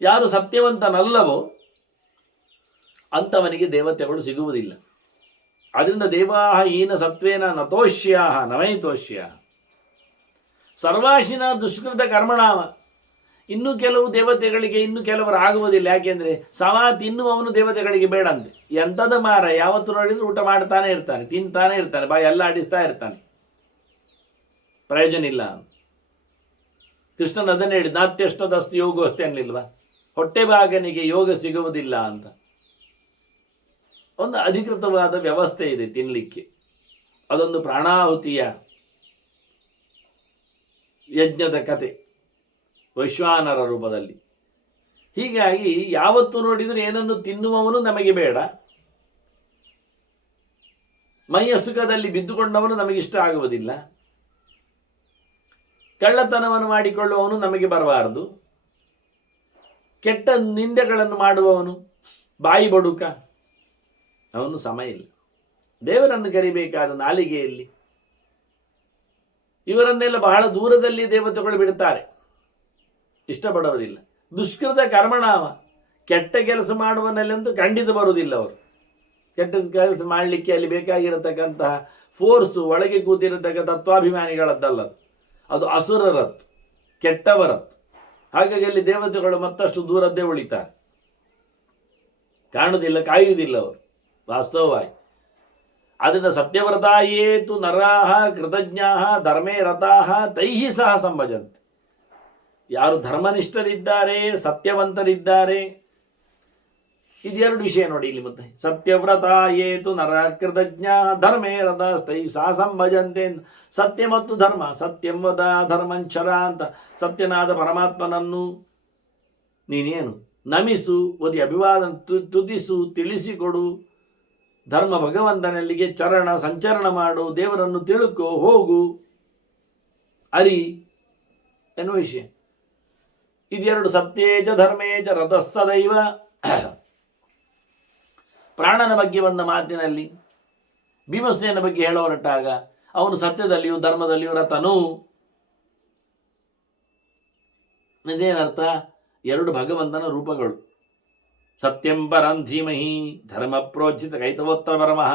ಯಾರು ಸತ್ಯವಂತನಲ್ಲವೋ ಅಂಥವನಿಗೆ ದೇವತೆಗಳು ಸಿಗುವುದಿಲ್ಲ. ಅದರಿಂದ ದೇವಾಹ ಹೀನ ಸತ್ವೇನ ನತೋಷ್ಯಾಹ ನವೈತೋಷ್ಯ ಸರ್ವಾಶಿನ ದುಷ್ಕೃತ ಕರ್ಮಣಾಮ. ಇನ್ನೂ ಕೆಲವು ದೇವತೆಗಳಿಗೆ ಇನ್ನು ಕೆಲವರು ಆಗುವುದಿಲ್ಲ. ಯಾಕೆಂದರೆ ಸಮ ತಿನ್ನುವವನು ದೇವತೆಗಳಿಗೆ ಬೇಡ ಅಂತೆ. ಎಂಥದ ಮಾರ, ಯಾವತ್ತು ನೋಡಿದ್ರು ಊಟ ಮಾಡ್ತಾನೆ ಇರ್ತಾನೆ, ತಿಂತಾನೆ ಇರ್ತಾನೆ, ಬಾಯಿ ಎಲ್ಲ ಆಡಿಸ್ತಾ ಇರ್ತಾನೆ, ಪ್ರಯೋಜನ ಇಲ್ಲ. ಕೃಷ್ಣನ್ ಅದನ್ನೇ ಹೇಳಿ, ನಾತ್ಯಷ್ಟದಸ್ತು ಯೋಗ ಅಷ್ಟೇ ಅನ್ನಲಿಲ್ವಾ, ಹೊಟ್ಟೆ ಭಾಗನಿಗೆ ಯೋಗ ಸಿಗುವುದಿಲ್ಲ ಅಂತ. ಒಂದು ಅಧಿಕೃತವಾದ ವ್ಯವಸ್ಥೆ ಇದೆ ತಿನ್ನಲಿಕ್ಕೆ. ಅದೊಂದು ಪ್ರಾಣಾಹುತಿಯ ಯಜ್ಞದ ಕತೆ ವೈಶ್ವಾನರ ರೂಪದಲ್ಲಿ. ಹೀಗಾಗಿ ಯಾವತ್ತು ನೋಡಿದರೂ ಏನನ್ನು ತಿನ್ನುವವನು ನಮಗೆ ಬೇಡ, ಮೈಯ ಸುಖದಲ್ಲಿ ಬಿದ್ದುಕೊಂಡವನು ನಮಗಿಷ್ಟ ಆಗುವುದಿಲ್ಲ, ಕಳ್ಳತನವನ್ನು ಮಾಡಿಕೊಳ್ಳುವವನು ನಮಗೆ ಬರಬಾರದು, ಕೆಟ್ಟ ನಿಂದೆಗಳನ್ನು ಮಾಡುವವನು ಬಾಯಿ ಬಡುಕ ಅವನು ಸಮ ಇಲ್ಲ. ದೇವರನ್ನು ಕರಿಬೇಕಾದ ನಾಲಿಗೆಯಲ್ಲಿ ಇವರನ್ನೆಲ್ಲ ಬಹಳ ದೂರದಲ್ಲಿ ದೇವತೆಗಳು ಬಿಡುತ್ತಾರೆ, ಇಷ್ಟಪಡುವುದಿಲ್ಲ. ದುಷ್ಕೃತ ಕರ್ಮಣಾಮ, ಕೆಟ್ಟ ಕೆಲಸ ಮಾಡುವನಲ್ಲಂತೂ ಖಂಡಿತ ಬರುವುದಿಲ್ಲ. ಅವರು ಕೆಟ್ಟ ಕೆಲಸ ಮಾಡಲಿಕ್ಕೆ ಅಲ್ಲಿ ಬೇಕಾಗಿರತಕ್ಕಂತಹ ಫೋರ್ಸು ಒಳಗೆ ಕೂತಿರತಕ್ಕ ತತ್ವಾಭಿಮಾನಿಗಳದ್ದಲ್ಲ, ಅದು ಅಸುರರತ್ತು, ಕೆಟ್ಟವರತ್ತು. ಹಾಗಾಗಿ ಅಲ್ಲಿ ದೇವತೆಗಳು ಮತ್ತಷ್ಟು ದೂರದ್ದೇ ಉಳಿತಾರೆ, ಕಾಣುವುದಿಲ್ಲ, ಕಾಯುವುದಿಲ್ಲ ಅವರು ವಾಸ್ತವವಾಗಿ. ಅದರಿಂದ ಸತ್ಯವ್ರತಾಯೇತು ನರಾಹ ಕೃತಜ್ಞಾಹ ಧರ್ಮೇ ರತಾಹ ತೈಹಿ ಸಹ ಸಂಭಜಂತೆ. ಯಾರು ಧರ್ಮನಿಷ್ಠರಿದ್ದಾರೆ, ಸತ್ಯವಂತರಿದ್ದಾರೆ, ಇದೆರಡು ವಿಷಯ ನೋಡಿ ಇಲ್ಲಿ. ಮತ್ತೆ ಸತ್ಯವ್ರತಾಯೇತು ನರ ಕೃತಜ್ಞ ಧರ್ಮೇ ರಥಸ್ತೈ ಸಹ ಸಂಭಜಂತೆ. ಸತ್ಯ ಮತ್ತು ಧರ್ಮ, ಸತ್ಯಂ ವದ ಧರ್ಮಂಚರ ಅಂತ ಸತ್ಯನಾದ ಪರಮಾತ್ಮನನ್ನು ನೀನೇನು ನಮಿಸು, ಒದಿ ಅಭಿವಾದ ತುತಿಸು, ತಿಳಿಸಿಕೊಡು, ಧರ್ಮ ಭಗವಂತನಲ್ಲಿಗೆ ಚರಣ ಸಂಚರಣ ಮಾಡು, ದೇವರನ್ನು ತಿಳುಕೋ, ಹೋಗು, ಅರಿ ಎನ್ನುವ ವಿಷಯ. ಇದೆರಡು ಸತ್ಯೇಚ ಧರ್ಮೇಚ ರಥಃ ಸದೈವ. ಪ್ರಾಣನ ಬಗ್ಗೆ ಬಂದ ಮಾತಿನಲ್ಲಿ ಭೀಮಸೇನ ಬಗ್ಗೆ ಹೇಳೋರಟಾಗ ಅವನು ಸತ್ಯದಲ್ಲಿಯೂ ಧರ್ಮದಲ್ಲಿಯೂ ರಥನು. ಇದೇನರ್ಥ? ಎರಡು ಭಗವಂತನ ರೂಪಗಳು. ಸತ್ಯಂ ಪರಂ ಧೀಮಹಿ ಧರ್ಮ ಪ್ರೋಚಿತ ಕೈತವೋತ್ತರ ಪರಮಃ.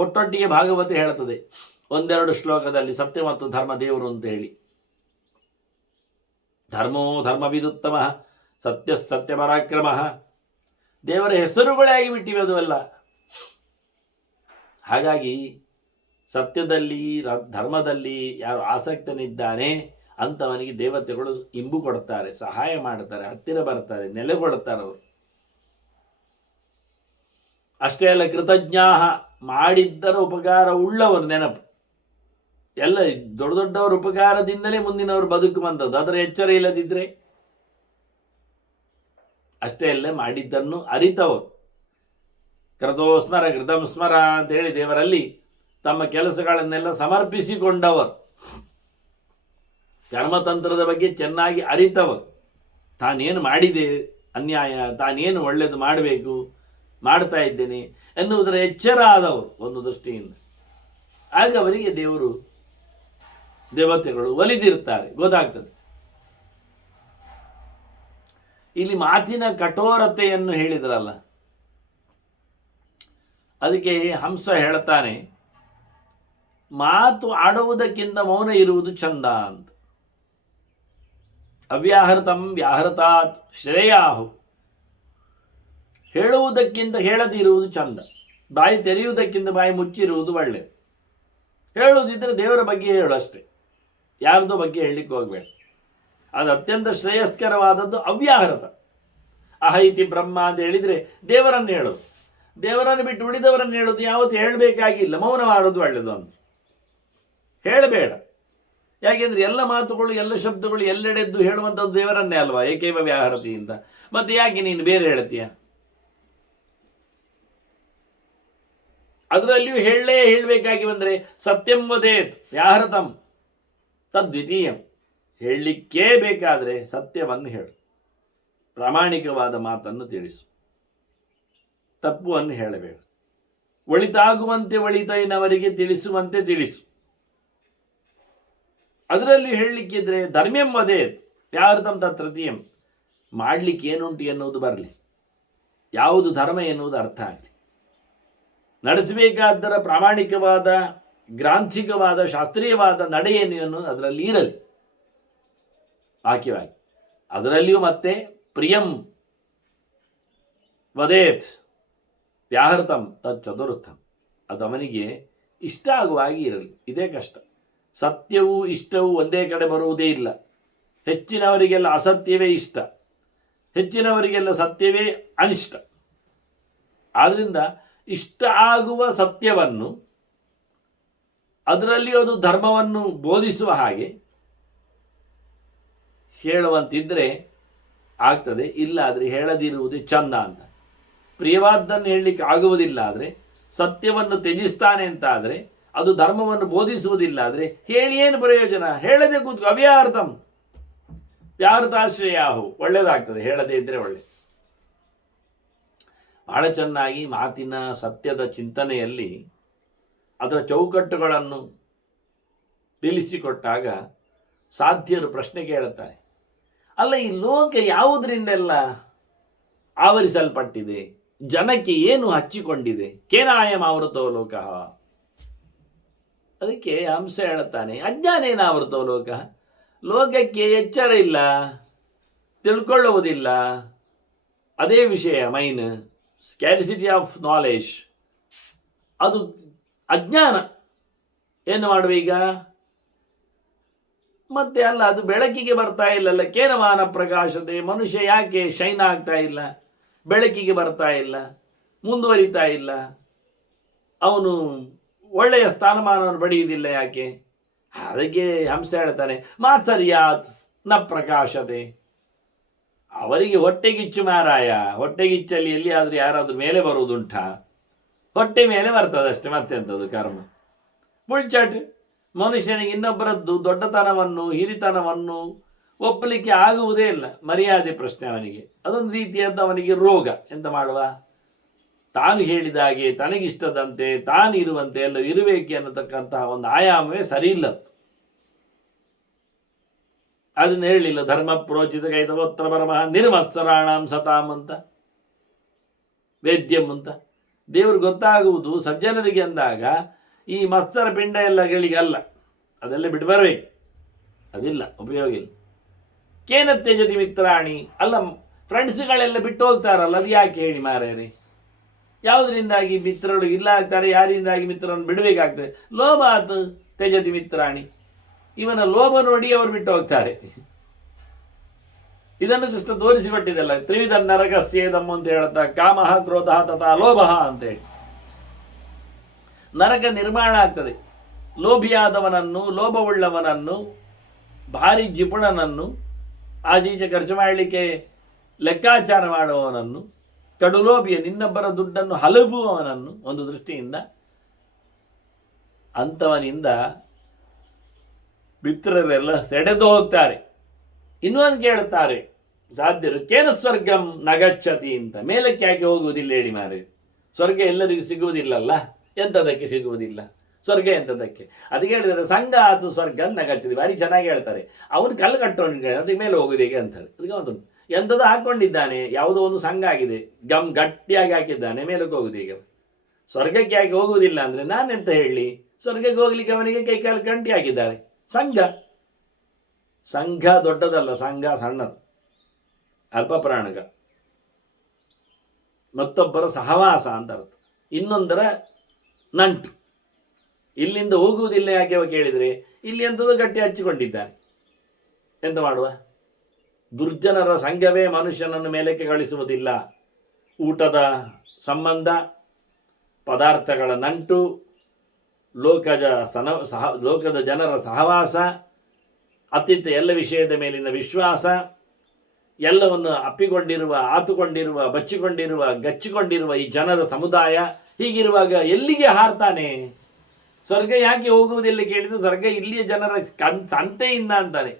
ಒಟ್ಟೊಟ್ಟಿಗೆ ಭಾಗವತ ಹೇಳುತ್ತದೆ ಒಂದೆರಡು ಶ್ಲೋಕದಲ್ಲಿ ಸತ್ಯ ಮತ್ತು ಧರ್ಮ ದೇವರು ಅಂತ ಹೇಳಿ. ಧರ್ಮೋ ಧರ್ಮವಿದುತ್ತಮ ಸತ್ಯ ಸತ್ಯ ಪರಾಕ್ರಮ. ದೇವರ ಹೆಸರುಗಳೇ ಆಗಿಬಿಟ್ಟಿವೆ ಅದುವೆಲ್ಲ. ಹಾಗಾಗಿ ಸತ್ಯದಲ್ಲಿ ಧರ್ಮದಲ್ಲಿ ಯಾರು ಆಸಕ್ತನಿದ್ದಾನೆ ಅಂಥವನಿಗೆ ದೇವತೆಗಳು ಇಂಬು ಕೊಡ್ತಾರೆ, ಸಹಾಯ ಮಾಡ್ತಾರೆ, ಹತ್ತಿರ ಬರ್ತಾರೆ, ನೆಲೆಗೊಳ್ಳುತ್ತಾರೆ ಅವರು. ಅಷ್ಟೇ ಅಲ್ಲ, ಕೃತಜ್ಞಾಹ ಮಾಡಿದ್ದರ ಉಪಕಾರ ಉಳ್ಳವರು ನೆನಪು. ಎಲ್ಲ ದೊಡ್ಡ ದೊಡ್ಡವರ ಉಪಕಾರದಿಂದಲೇ ಮುಂದಿನವರು ಬದುಕುವಂಥದ್ದು. ಅದರ ಎಚ್ಚರ ಇಲ್ಲದಿದ್ದರೆ ಅಷ್ಟೇ ಅಲ್ಲ, ಮಾಡಿದ್ದನ್ನು ಅರಿತವರು. ಕೃತೋಸ್ಮರ ಕೃತಂ ಸ್ಮರ ಅಂತ ಹೇಳಿ ದೇವರಲ್ಲಿ ತಮ್ಮ ಕೆಲಸಗಳನ್ನೆಲ್ಲ ಸಮರ್ಪಿಸಿಕೊಂಡವರು, ಕರ್ಮತಂತ್ರದ ಬಗ್ಗೆ ಚೆನ್ನಾಗಿ ಅರಿತವರು, ತಾನೇನು ಮಾಡಿದೆ ಅನ್ಯಾಯ, ತಾನೇನು ಒಳ್ಳೆಯದು ಮಾಡಬೇಕು, ಮಾಡ್ತಾ ಇದ್ದೇನೆ ಎನ್ನುವುದರ ಎಚ್ಚರ ಆದವರು ಒಂದು ದೃಷ್ಟಿಯಿಂದ. ಆಗ ಅವರಿಗೆ ದೇವತೆಗಳು ಒಲಿದಿರ್ತಾರೆ, ಗೊತ್ತಾಗ್ತದೆ. ಇಲ್ಲಿ ಮಾತಿನ ಕಠೋರತೆಯನ್ನು ಹೇಳಿದ್ರಲ್ಲ, ಅದಕ್ಕೆ ಹಂಸ ಹೇಳ್ತಾನೆ, ಮಾತು ಆಡುವುದಕ್ಕಿಂತ ಮೌನ ಇರುವುದು ಚಂದ ಅಂತ. ಅವ್ಯಾಹೃತಂ ವ್ಯಾಹೃತಾತ್ ಶ್ರೇಯಾಹು. ಹೇಳುವುದಕ್ಕಿಂತ ಹೇಳದಿರುವುದು ಚಂದ, ಬಾಯಿ ತೆರೆಯುವುದಕ್ಕಿಂತ ಬಾಯಿ ಮುಚ್ಚಿರುವುದು ಒಳ್ಳೆಯದು. ಹೇಳುವುದಿದ್ರೆ ದೇವರ ಬಗ್ಗೆ ಹೇಳು ಅಷ್ಟೇ, ಯಾರ್ದೋ ಬಗ್ಗೆ ಹೇಳಲಿಕ್ಕೆ ಹೋಗಬೇಡ. ಅದು ಅತ್ಯಂತ ಶ್ರೇಯಸ್ಕರವಾದದ್ದು ಅವ್ಯಾಹೃತ. ಅಹೈತಿ ಬ್ರಹ್ಮ ಅಂತ ಹೇಳಿದರೆ ದೇವರನ್ನು ಹೇಳೋದು, ದೇವರನ್ನು ಬಿಟ್ಟು ಉಳಿದವರನ್ನು ಹೇಳೋದು ಯಾವತ್ತು ಹೇಳಬೇಕಾಗಿಲ್ಲ, ಮೌನ ಮಾಡೋದು ಒಳ್ಳೆಯದು ಅಂತ. ಹೇಳಬೇಡ. ಯಾಕೆಂದರೆ ಎಲ್ಲ ಮಾತುಗಳು ಎಲ್ಲ ಶಬ್ದಗಳು ಎಲ್ಲೆಡೆದ್ದು ಹೇಳುವಂಥದ್ದು ದೇವರನ್ನೇ ಅಲ್ವಾ, ಏಕೈವ ವ್ಯಾಹರತಿಯಿಂದ. ಮತ್ತೆ ಯಾಕೆ ನೀನು ಬೇರೆ ಹೇಳ್ತೀಯ? ಅದರಲ್ಲಿಯೂ ಹೇಳಬೇಕಾಗಿ ಬಂದರೆ ಸತ್ಯಂ ವದೇತ್ ವ್ಯಾಹೃತಂ ತದ್ವಿತೀಯಂ. ಹೇಳಲಿಕ್ಕೇ ಬೇಕಾದರೆ ಸತ್ಯವನ್ನು ಹೇಳು, ಪ್ರಾಮಾಣಿಕವಾದ ಮಾತನ್ನು ತಿಳಿಸು, ತಪ್ಪುವನ್ನು ಹೇಳಬೇಡ. ಒಳಿತಾಗುವಂತೆ ಒಳಿತೈನವರಿಗೆ ತಿಳಿಸುವಂತೆ ತಿಳಿಸು. ಅದರಲ್ಲಿ ಹೇಳಲಿಕ್ಕಿದ್ರೆ ಧರ್ಮ್ಯಂ ವದೇತ್ ವ್ಯಾಹೃತಂ ತತ್ರತಿಯಂ, ಮಾಡಲಿಕ್ಕೆ ಏನುಂಟು ಎನ್ನುವುದು ಬರಲಿ, ಯಾವುದು ಧರ್ಮ ಎನ್ನುವುದು ಅರ್ಥ ಆಗಲಿ, ನಡೆಸಬೇಕಾದ್ದರ ಪ್ರಾಮಾಣಿಕವಾದ ಗ್ರಾಂಥಿಕವಾದ ಶಾಸ್ತ್ರೀಯವಾದ ನಡೆಯನ್ನು ಅದರಲ್ಲಿ ಇರಲಿ ವಾಕ್ಯವಾಗಿ. ಅದರಲ್ಲಿಯೂ ಮತ್ತೆ ಪ್ರಿಯಂ ವದೇತ್ ವ್ಯಾಹೃತಂ ತತ್ ಚತುರ್ಥಂ, ಅದು ಅವನಿಗೆ ಇಷ್ಟ ಆಗುವಾಗಿ ಇರಲಿ. ಇದೇ ಕಷ್ಟ. ಸತ್ಯವೂ ಇಷ್ಟವೂ ಒಂದೇ ಕಡೆ ಬರುವುದೇ ಇಲ್ಲ. ಹೆಚ್ಚಿನವರಿಗೆಲ್ಲ ಅಸತ್ಯವೇ ಇಷ್ಟ, ಹೆಚ್ಚಿನವರಿಗೆಲ್ಲ ಸತ್ಯವೇ ಅನಿಷ್ಟ. ಆದ್ದರಿಂದ ಇಷ್ಟ ಆಗುವ ಸತ್ಯವನ್ನು, ಅದರಲ್ಲಿ ಅದು ಧರ್ಮವನ್ನು ಬೋಧಿಸುವ ಹಾಗೆ ಹೇಳುವಂತಿದ್ರೆ ಆಗ್ತದೆ. ಇಲ್ಲ ಆದರೆ ಹೇಳದಿರುವುದೇ ಚಂದ ಅಂತ. ಪ್ರಿಯವಾದ್ದನ್ನು ಹೇಳಲಿಕ್ಕೆ ಆಗುವುದಿಲ್ಲ ಆದರೆ, ಸತ್ಯವನ್ನು ತ್ಯಜಿಸ್ತಾನೆ ಅಂತ ಆದರೆ, ಅದು ಧರ್ಮವನ್ನು ಬೋಧಿಸುವುದಿಲ್ಲ ಆದರೆ ಹೇಳಿ ಏನು ಪ್ರಯೋಜನ? ಹೇಳದೆ ಕೂತ್ಕೊ. ಅವ್ಯಾರ್ಥಂ ವ್ಯಾಹೃತಾಶ್ರಯಾಹು, ಒಳ್ಳೆಯದಾಗ್ತದೆ ಹೇಳದೇ ಇದ್ದರೆ ಒಳ್ಳೆ. ಬಹಳ ಚೆನ್ನಾಗಿ ಮಾತಿನ ಸತ್ಯದ ಚಿಂತನೆಯಲ್ಲಿ ಅದರ ಚೌಕಟ್ಟುಗಳನ್ನು ತಿಳಿಸಿಕೊಟ್ಟಾಗ ಸಾಧ್ಯರು ಪ್ರಶ್ನೆ ಕೇಳುತ್ತಾರೆ, ಅಲ್ಲ ಈ ಲೋಕ ಯಾವುದರಿಂದೆಲ್ಲ ಆವರಿಸಲ್ಪಟ್ಟಿದೆ, ಜನಕ್ಕೆ ಏನು ಹಚ್ಚಿಕೊಂಡಿದೆ? ಕೇನಾಯಂ ಆವೃತೋ ಲೋಕ. ಅದಕ್ಕೆ ಹಂಸ ಹೇಳುತ್ತಾನೆ, ಅಜ್ಞಾನೇನ ಆವೃತೋ ಲೋಕ. ಲೋಕಕ್ಕೆ ಎಚ್ಚರ ಇಲ್ಲ, ತಿಳ್ಕೊಳ್ಳುವುದಿಲ್ಲ. ಅದೇ ವಿಷಯ ಮೈನ್ ಸ್ಕ್ಯಾರಿಸಿಟಿ ಆಫ್ ನಾಲೆಜ್, ಅದು ಅಜ್ಞಾನ. ಏನು ಮಾಡುವೀಗ? ಮತ್ತೆ ಅಲ್ಲ, ಅದು ಬೆಳಕಿಗೆ ಬರ್ತಾ ಇಲ್ಲಲ್ಲ. ಕೇನವಾನ ಪ್ರಕಾಶತೆ, ಮನುಷ್ಯ ಯಾಕೆ ಶೈನ್ ಆಗ್ತಾ ಇಲ್ಲ, ಬೆಳಕಿಗೆ ಬರ್ತಾ ಇಲ್ಲ, ಮುಂದುವರಿತಾ ಇಲ್ಲ, ಅವನು ಒಳ್ಳೆಯ ಸ್ಥಾನಮಾನವನ್ನು ಪಡೆಯುವುದಿಲ್ಲ ಯಾಕೆ? ಅದಕ್ಕೆ ಹಂಸ ಹೇಳ್ತಾನೆ, ಮಾತ್ಸರ್ಯಾತ್ ನ ಪ್ರಕಾಶತೆ. ಅವರಿಗೆ ಹೊಟ್ಟೆಗಿಚ್ಚು ಮಾರಾಯ. ಹೊಟ್ಟೆಗಿಚ್ಚಲ್ಲಿ ಎಲ್ಲಿಯಾದರೂ ಯಾರಾದ್ರೂ ಮೇಲೆ ಬರುವುದುಂಟ? ಹೊಟ್ಟೆ ಮೇಲೆ ಬರ್ತದಷ್ಟೇ, ಮತ್ತೆಂಥದ್ದು ಕರ್ಮ. ಬುಳ್ಚಾಟ್. ಮನುಷ್ಯನಿಗೆ ಇನ್ನೊಬ್ಬರದ್ದು ದೊಡ್ಡತನವನ್ನು ಹಿರಿತನವನ್ನು ಒಪ್ಪಲಿಕ್ಕೆ ಆಗುವುದೇ ಇಲ್ಲ. ಮರ್ಯಾದೆ ಪ್ರಶ್ನೆ ಅವನಿಗೆ. ಅದೊಂದು ರೀತಿಯದ್ದು ಅವನಿಗೆ ರೋಗ. ಎಂತ ಮಾಡುವ? ತಾನು ಹೇಳಿದಾಗೆ ತನಗಿಷ್ಟದಂತೆ ತಾನು ಇರುವಂತೆ ಎಲ್ಲ ಇರಬೇಕು ಅನ್ನತಕ್ಕಂತಹ ಒಂದು ಆಯಾಮವೇ ಸರಿ ಇಲ್ಲ. ಅದನ್ನ ಹೇಳಿಲ್ಲ ಧರ್ಮ ಪ್ರೋಚಿತ ಕೈತವೋತ್ರ ಪರಮಃ ನಿರ್ಮತ್ಸರಾಣಾಂ ಸತಾಂ ಅಂತ, ವೇದ್ಯಂ ಅಂತ. ದೇವರು ಗೊತ್ತಾಗುವುದು ಸಜ್ಜನರಿಗೆ ಅಂದಾಗ ಈ ಮತ್ಸರ ಪಿಂಡ ಎಲ್ಲಗಳಿಗೆ ಅಲ್ಲ, ಅದೆಲ್ಲ ಬಿಟ್ಟು ಬರಬೇಕು. ಅದಿಲ್ಲ, ಉಪಯೋಗ ಇಲ್ಲ. ಕೇನ ತ್ಯಜತಿ ಮಿತ್ರಾಣಿ, ಅಲ್ಲ ಫ್ರೆಂಡ್ಸ್ಗಳೆಲ್ಲ ಬಿಟ್ಟು ಹೋಗ್ತಾರಲ್ಲ, ಅದು ಯಾಕೆ ಹೇಳಿ ಮಾರ್ಯಾರೆ? ಯಾವುದರಿಂದಾಗಿ ಮಿತ್ರರು ಇಲ್ಲ ಆಗ್ತಾರೆ? ಯಾರಿಂದಾಗಿ ಮಿತ್ರರನ್ನು ಬಿಡಬೇಕಾಗ್ತದೆ? ಲೋಭ ಆತು ತ್ಯಜತಿ ಮಿತ್ರಾಣಿ. ಇವನ ಲೋಭ ನೋಡಿ ಅವರು ಬಿಟ್ಟು ಹೋಗ್ತಾರೆ. ಇದನ್ನು ಕೃಷ್ಣ ತೋರಿಸಿಕೊಟ್ಟಿದೆಲ್ಲ. ತ್ರಿವಿಧ ನರಕಸ್ಯೇದಮ್ ಅಂತ ಹೇಳ್ತಾ, ಕಾಮಃ ಕ್ರೋಧಃ ತಥಾ ಲೋಭಃ ಅಂತೇಳಿ ನರಕ ನಿರ್ಮಾಣ ಆಗ್ತದೆ. ಲೋಭಿಯಾದವನನ್ನು, ಲೋಭವುಳ್ಳವನನ್ನು, ಭಾರಿ ಜಿಪುಣನನ್ನು, ಆಚೀಚೆ ಖರ್ಚು ಮಾಡಲಿಕ್ಕೆ ಲೆಕ್ಕಾಚಾರ ಮಾಡುವವನನ್ನು, ಕಡುಲೋಭಿಯ ಇನ್ನೊಬ್ಬರ ದುಡ್ಡನ್ನು ಹಲಬುವವನನ್ನು, ಒಂದು ದೃಷ್ಟಿಯಿಂದ ಅಂಥವನಿಂದ ಮಿತ್ರರೆಲ್ಲ ಸೆಡೆದು ಹೋಗ್ತಾರೆ. ಇನ್ನೊಂದು ಕೇಳುತ್ತಾರೆ ಸಾಧ್ಯರು, ಕೇನ ಸ್ವರ್ಗಂ ನಗಚ್ಚತಿ ಅಂತ. ಮೇಲಕ್ಕೆ ಯಾಕೆ ಹೋಗುವುದಿಲ್ಲ ಹೇಳಿ ಮಾರೆ? ಸ್ವರ್ಗ ಎಲ್ಲರಿಗೂ ಸಿಗುವುದಿಲ್ಲಲ್ಲ. ಎಂಥದಕ್ಕೆ ಸಿಗುವುದಿಲ್ಲ ಸ್ವರ್ಗ? ಎಂಥದಕ್ಕೆ? ಅದಕ್ಕೆ ಹೇಳಿದರೆ ಸಂಘ ಆತು ಸ್ವರ್ಗ ನಗಚ್ಚತಿ. ಭಾರಿ ಚೆನ್ನಾಗಿ ಹೇಳ್ತಾರೆ. ಅವನು ಕಲ್ಲು ಕಟ್ಟೋನಿಗೆ ಅದಕ್ಕೆ ಮೇಲೆ ಹೋಗುದು ಹೇಗೆ ಅಂತಾರೆ. ಅದಕ್ಕೆ ಅವನು ಎಂಥದ್ದು ಹಾಕ್ಕೊಂಡಿದ್ದಾನೆ, ಯಾವುದೋ ಒಂದು ಸಂಘ ಆಗಿದೆ, ಗಟ್ಟಿಯಾಗಿ ಹಾಕಿದ್ದಾನೆ, ಮೇಲಕ್ಕೆ ಹೋಗುದು ಈಗ. ಸ್ವರ್ಗಕ್ಕೆ ಯಾಕೆ ಹೋಗುವುದಿಲ್ಲ ಅಂದರೆ ನಾನೆಂತ ಹೇಳಿ? ಸ್ವರ್ಗಕ್ಕೆ ಹೋಗ್ಲಿಕ್ಕೆ ಅವನಿಗೆ ಕೈಕಾಲು ಗಂಟಿ ಹಾಕಿದ್ದಾರೆ. ಸಂಘ ಸಂಘ ದೊಡ್ಡದಲ್ಲ, ಸಂಘ ಸಣ್ಣದು, ಅಲ್ಪ ಪ್ರಾಣಗ. ಮತ್ತೊಬ್ಬರ ಸಹವಾಸ ಅಂತ ಅರ್ಥ, ಇನ್ನೊಂದರ ನಂಟು. ಇಲ್ಲಿಂದ ಹೋಗುವುದಿಲ್ಲ ಯಾಕೆ ಕೇಳಿದರೆ, ಇಲ್ಲಿ ಎಂಥದ್ದು ಗಟ್ಟಿ ಹಚ್ಚಿಕೊಂಡಿದ್ದಾನೆ. ಎಂತ ಮಾಡುವ? ದುರ್ಜನರ ಸಂಘವೇ ಮನುಷ್ಯನನ್ನು ಮೇಲಕ್ಕೆ ಗಳಿಸುವುದಿಲ್ಲ. ಊಟದ ಸಂಬಂಧ, ಪದಾರ್ಥಗಳ ನಂಟು, ಲೋಕದ ಜನರ ಸಹವಾಸ, ಅತ್ಯಂತ ಎಲ್ಲ ವಿಷಯದ ಮೇಲಿನ ವಿಶ್ವಾಸ, ಎಲ್ಲವನ್ನು ಅಪ್ಪಿಕೊಂಡಿರುವ, ಆತುಕೊಂಡಿರುವ, ಬಚ್ಚಿಕೊಂಡಿರುವ, ಗಚ್ಚಿಕೊಂಡಿರುವ ಈ ಜನರ ಸಮುದಾಯ, ಹೀಗಿರುವಾಗ ಎಲ್ಲಿಗೆ ಹಾರ್ತಾನೆ? ಸ್ವರ್ಗ ಯಾಕೆ ಹೋಗುವುದಿಲ್ಲ ಕೇಳಿದ್ರೆ, ಸ್ವರ್ಗ ಇಲ್ಲಿಯ ಜನರ ಸಂತೆಯಿಂದ ಅಂತಾನೆ.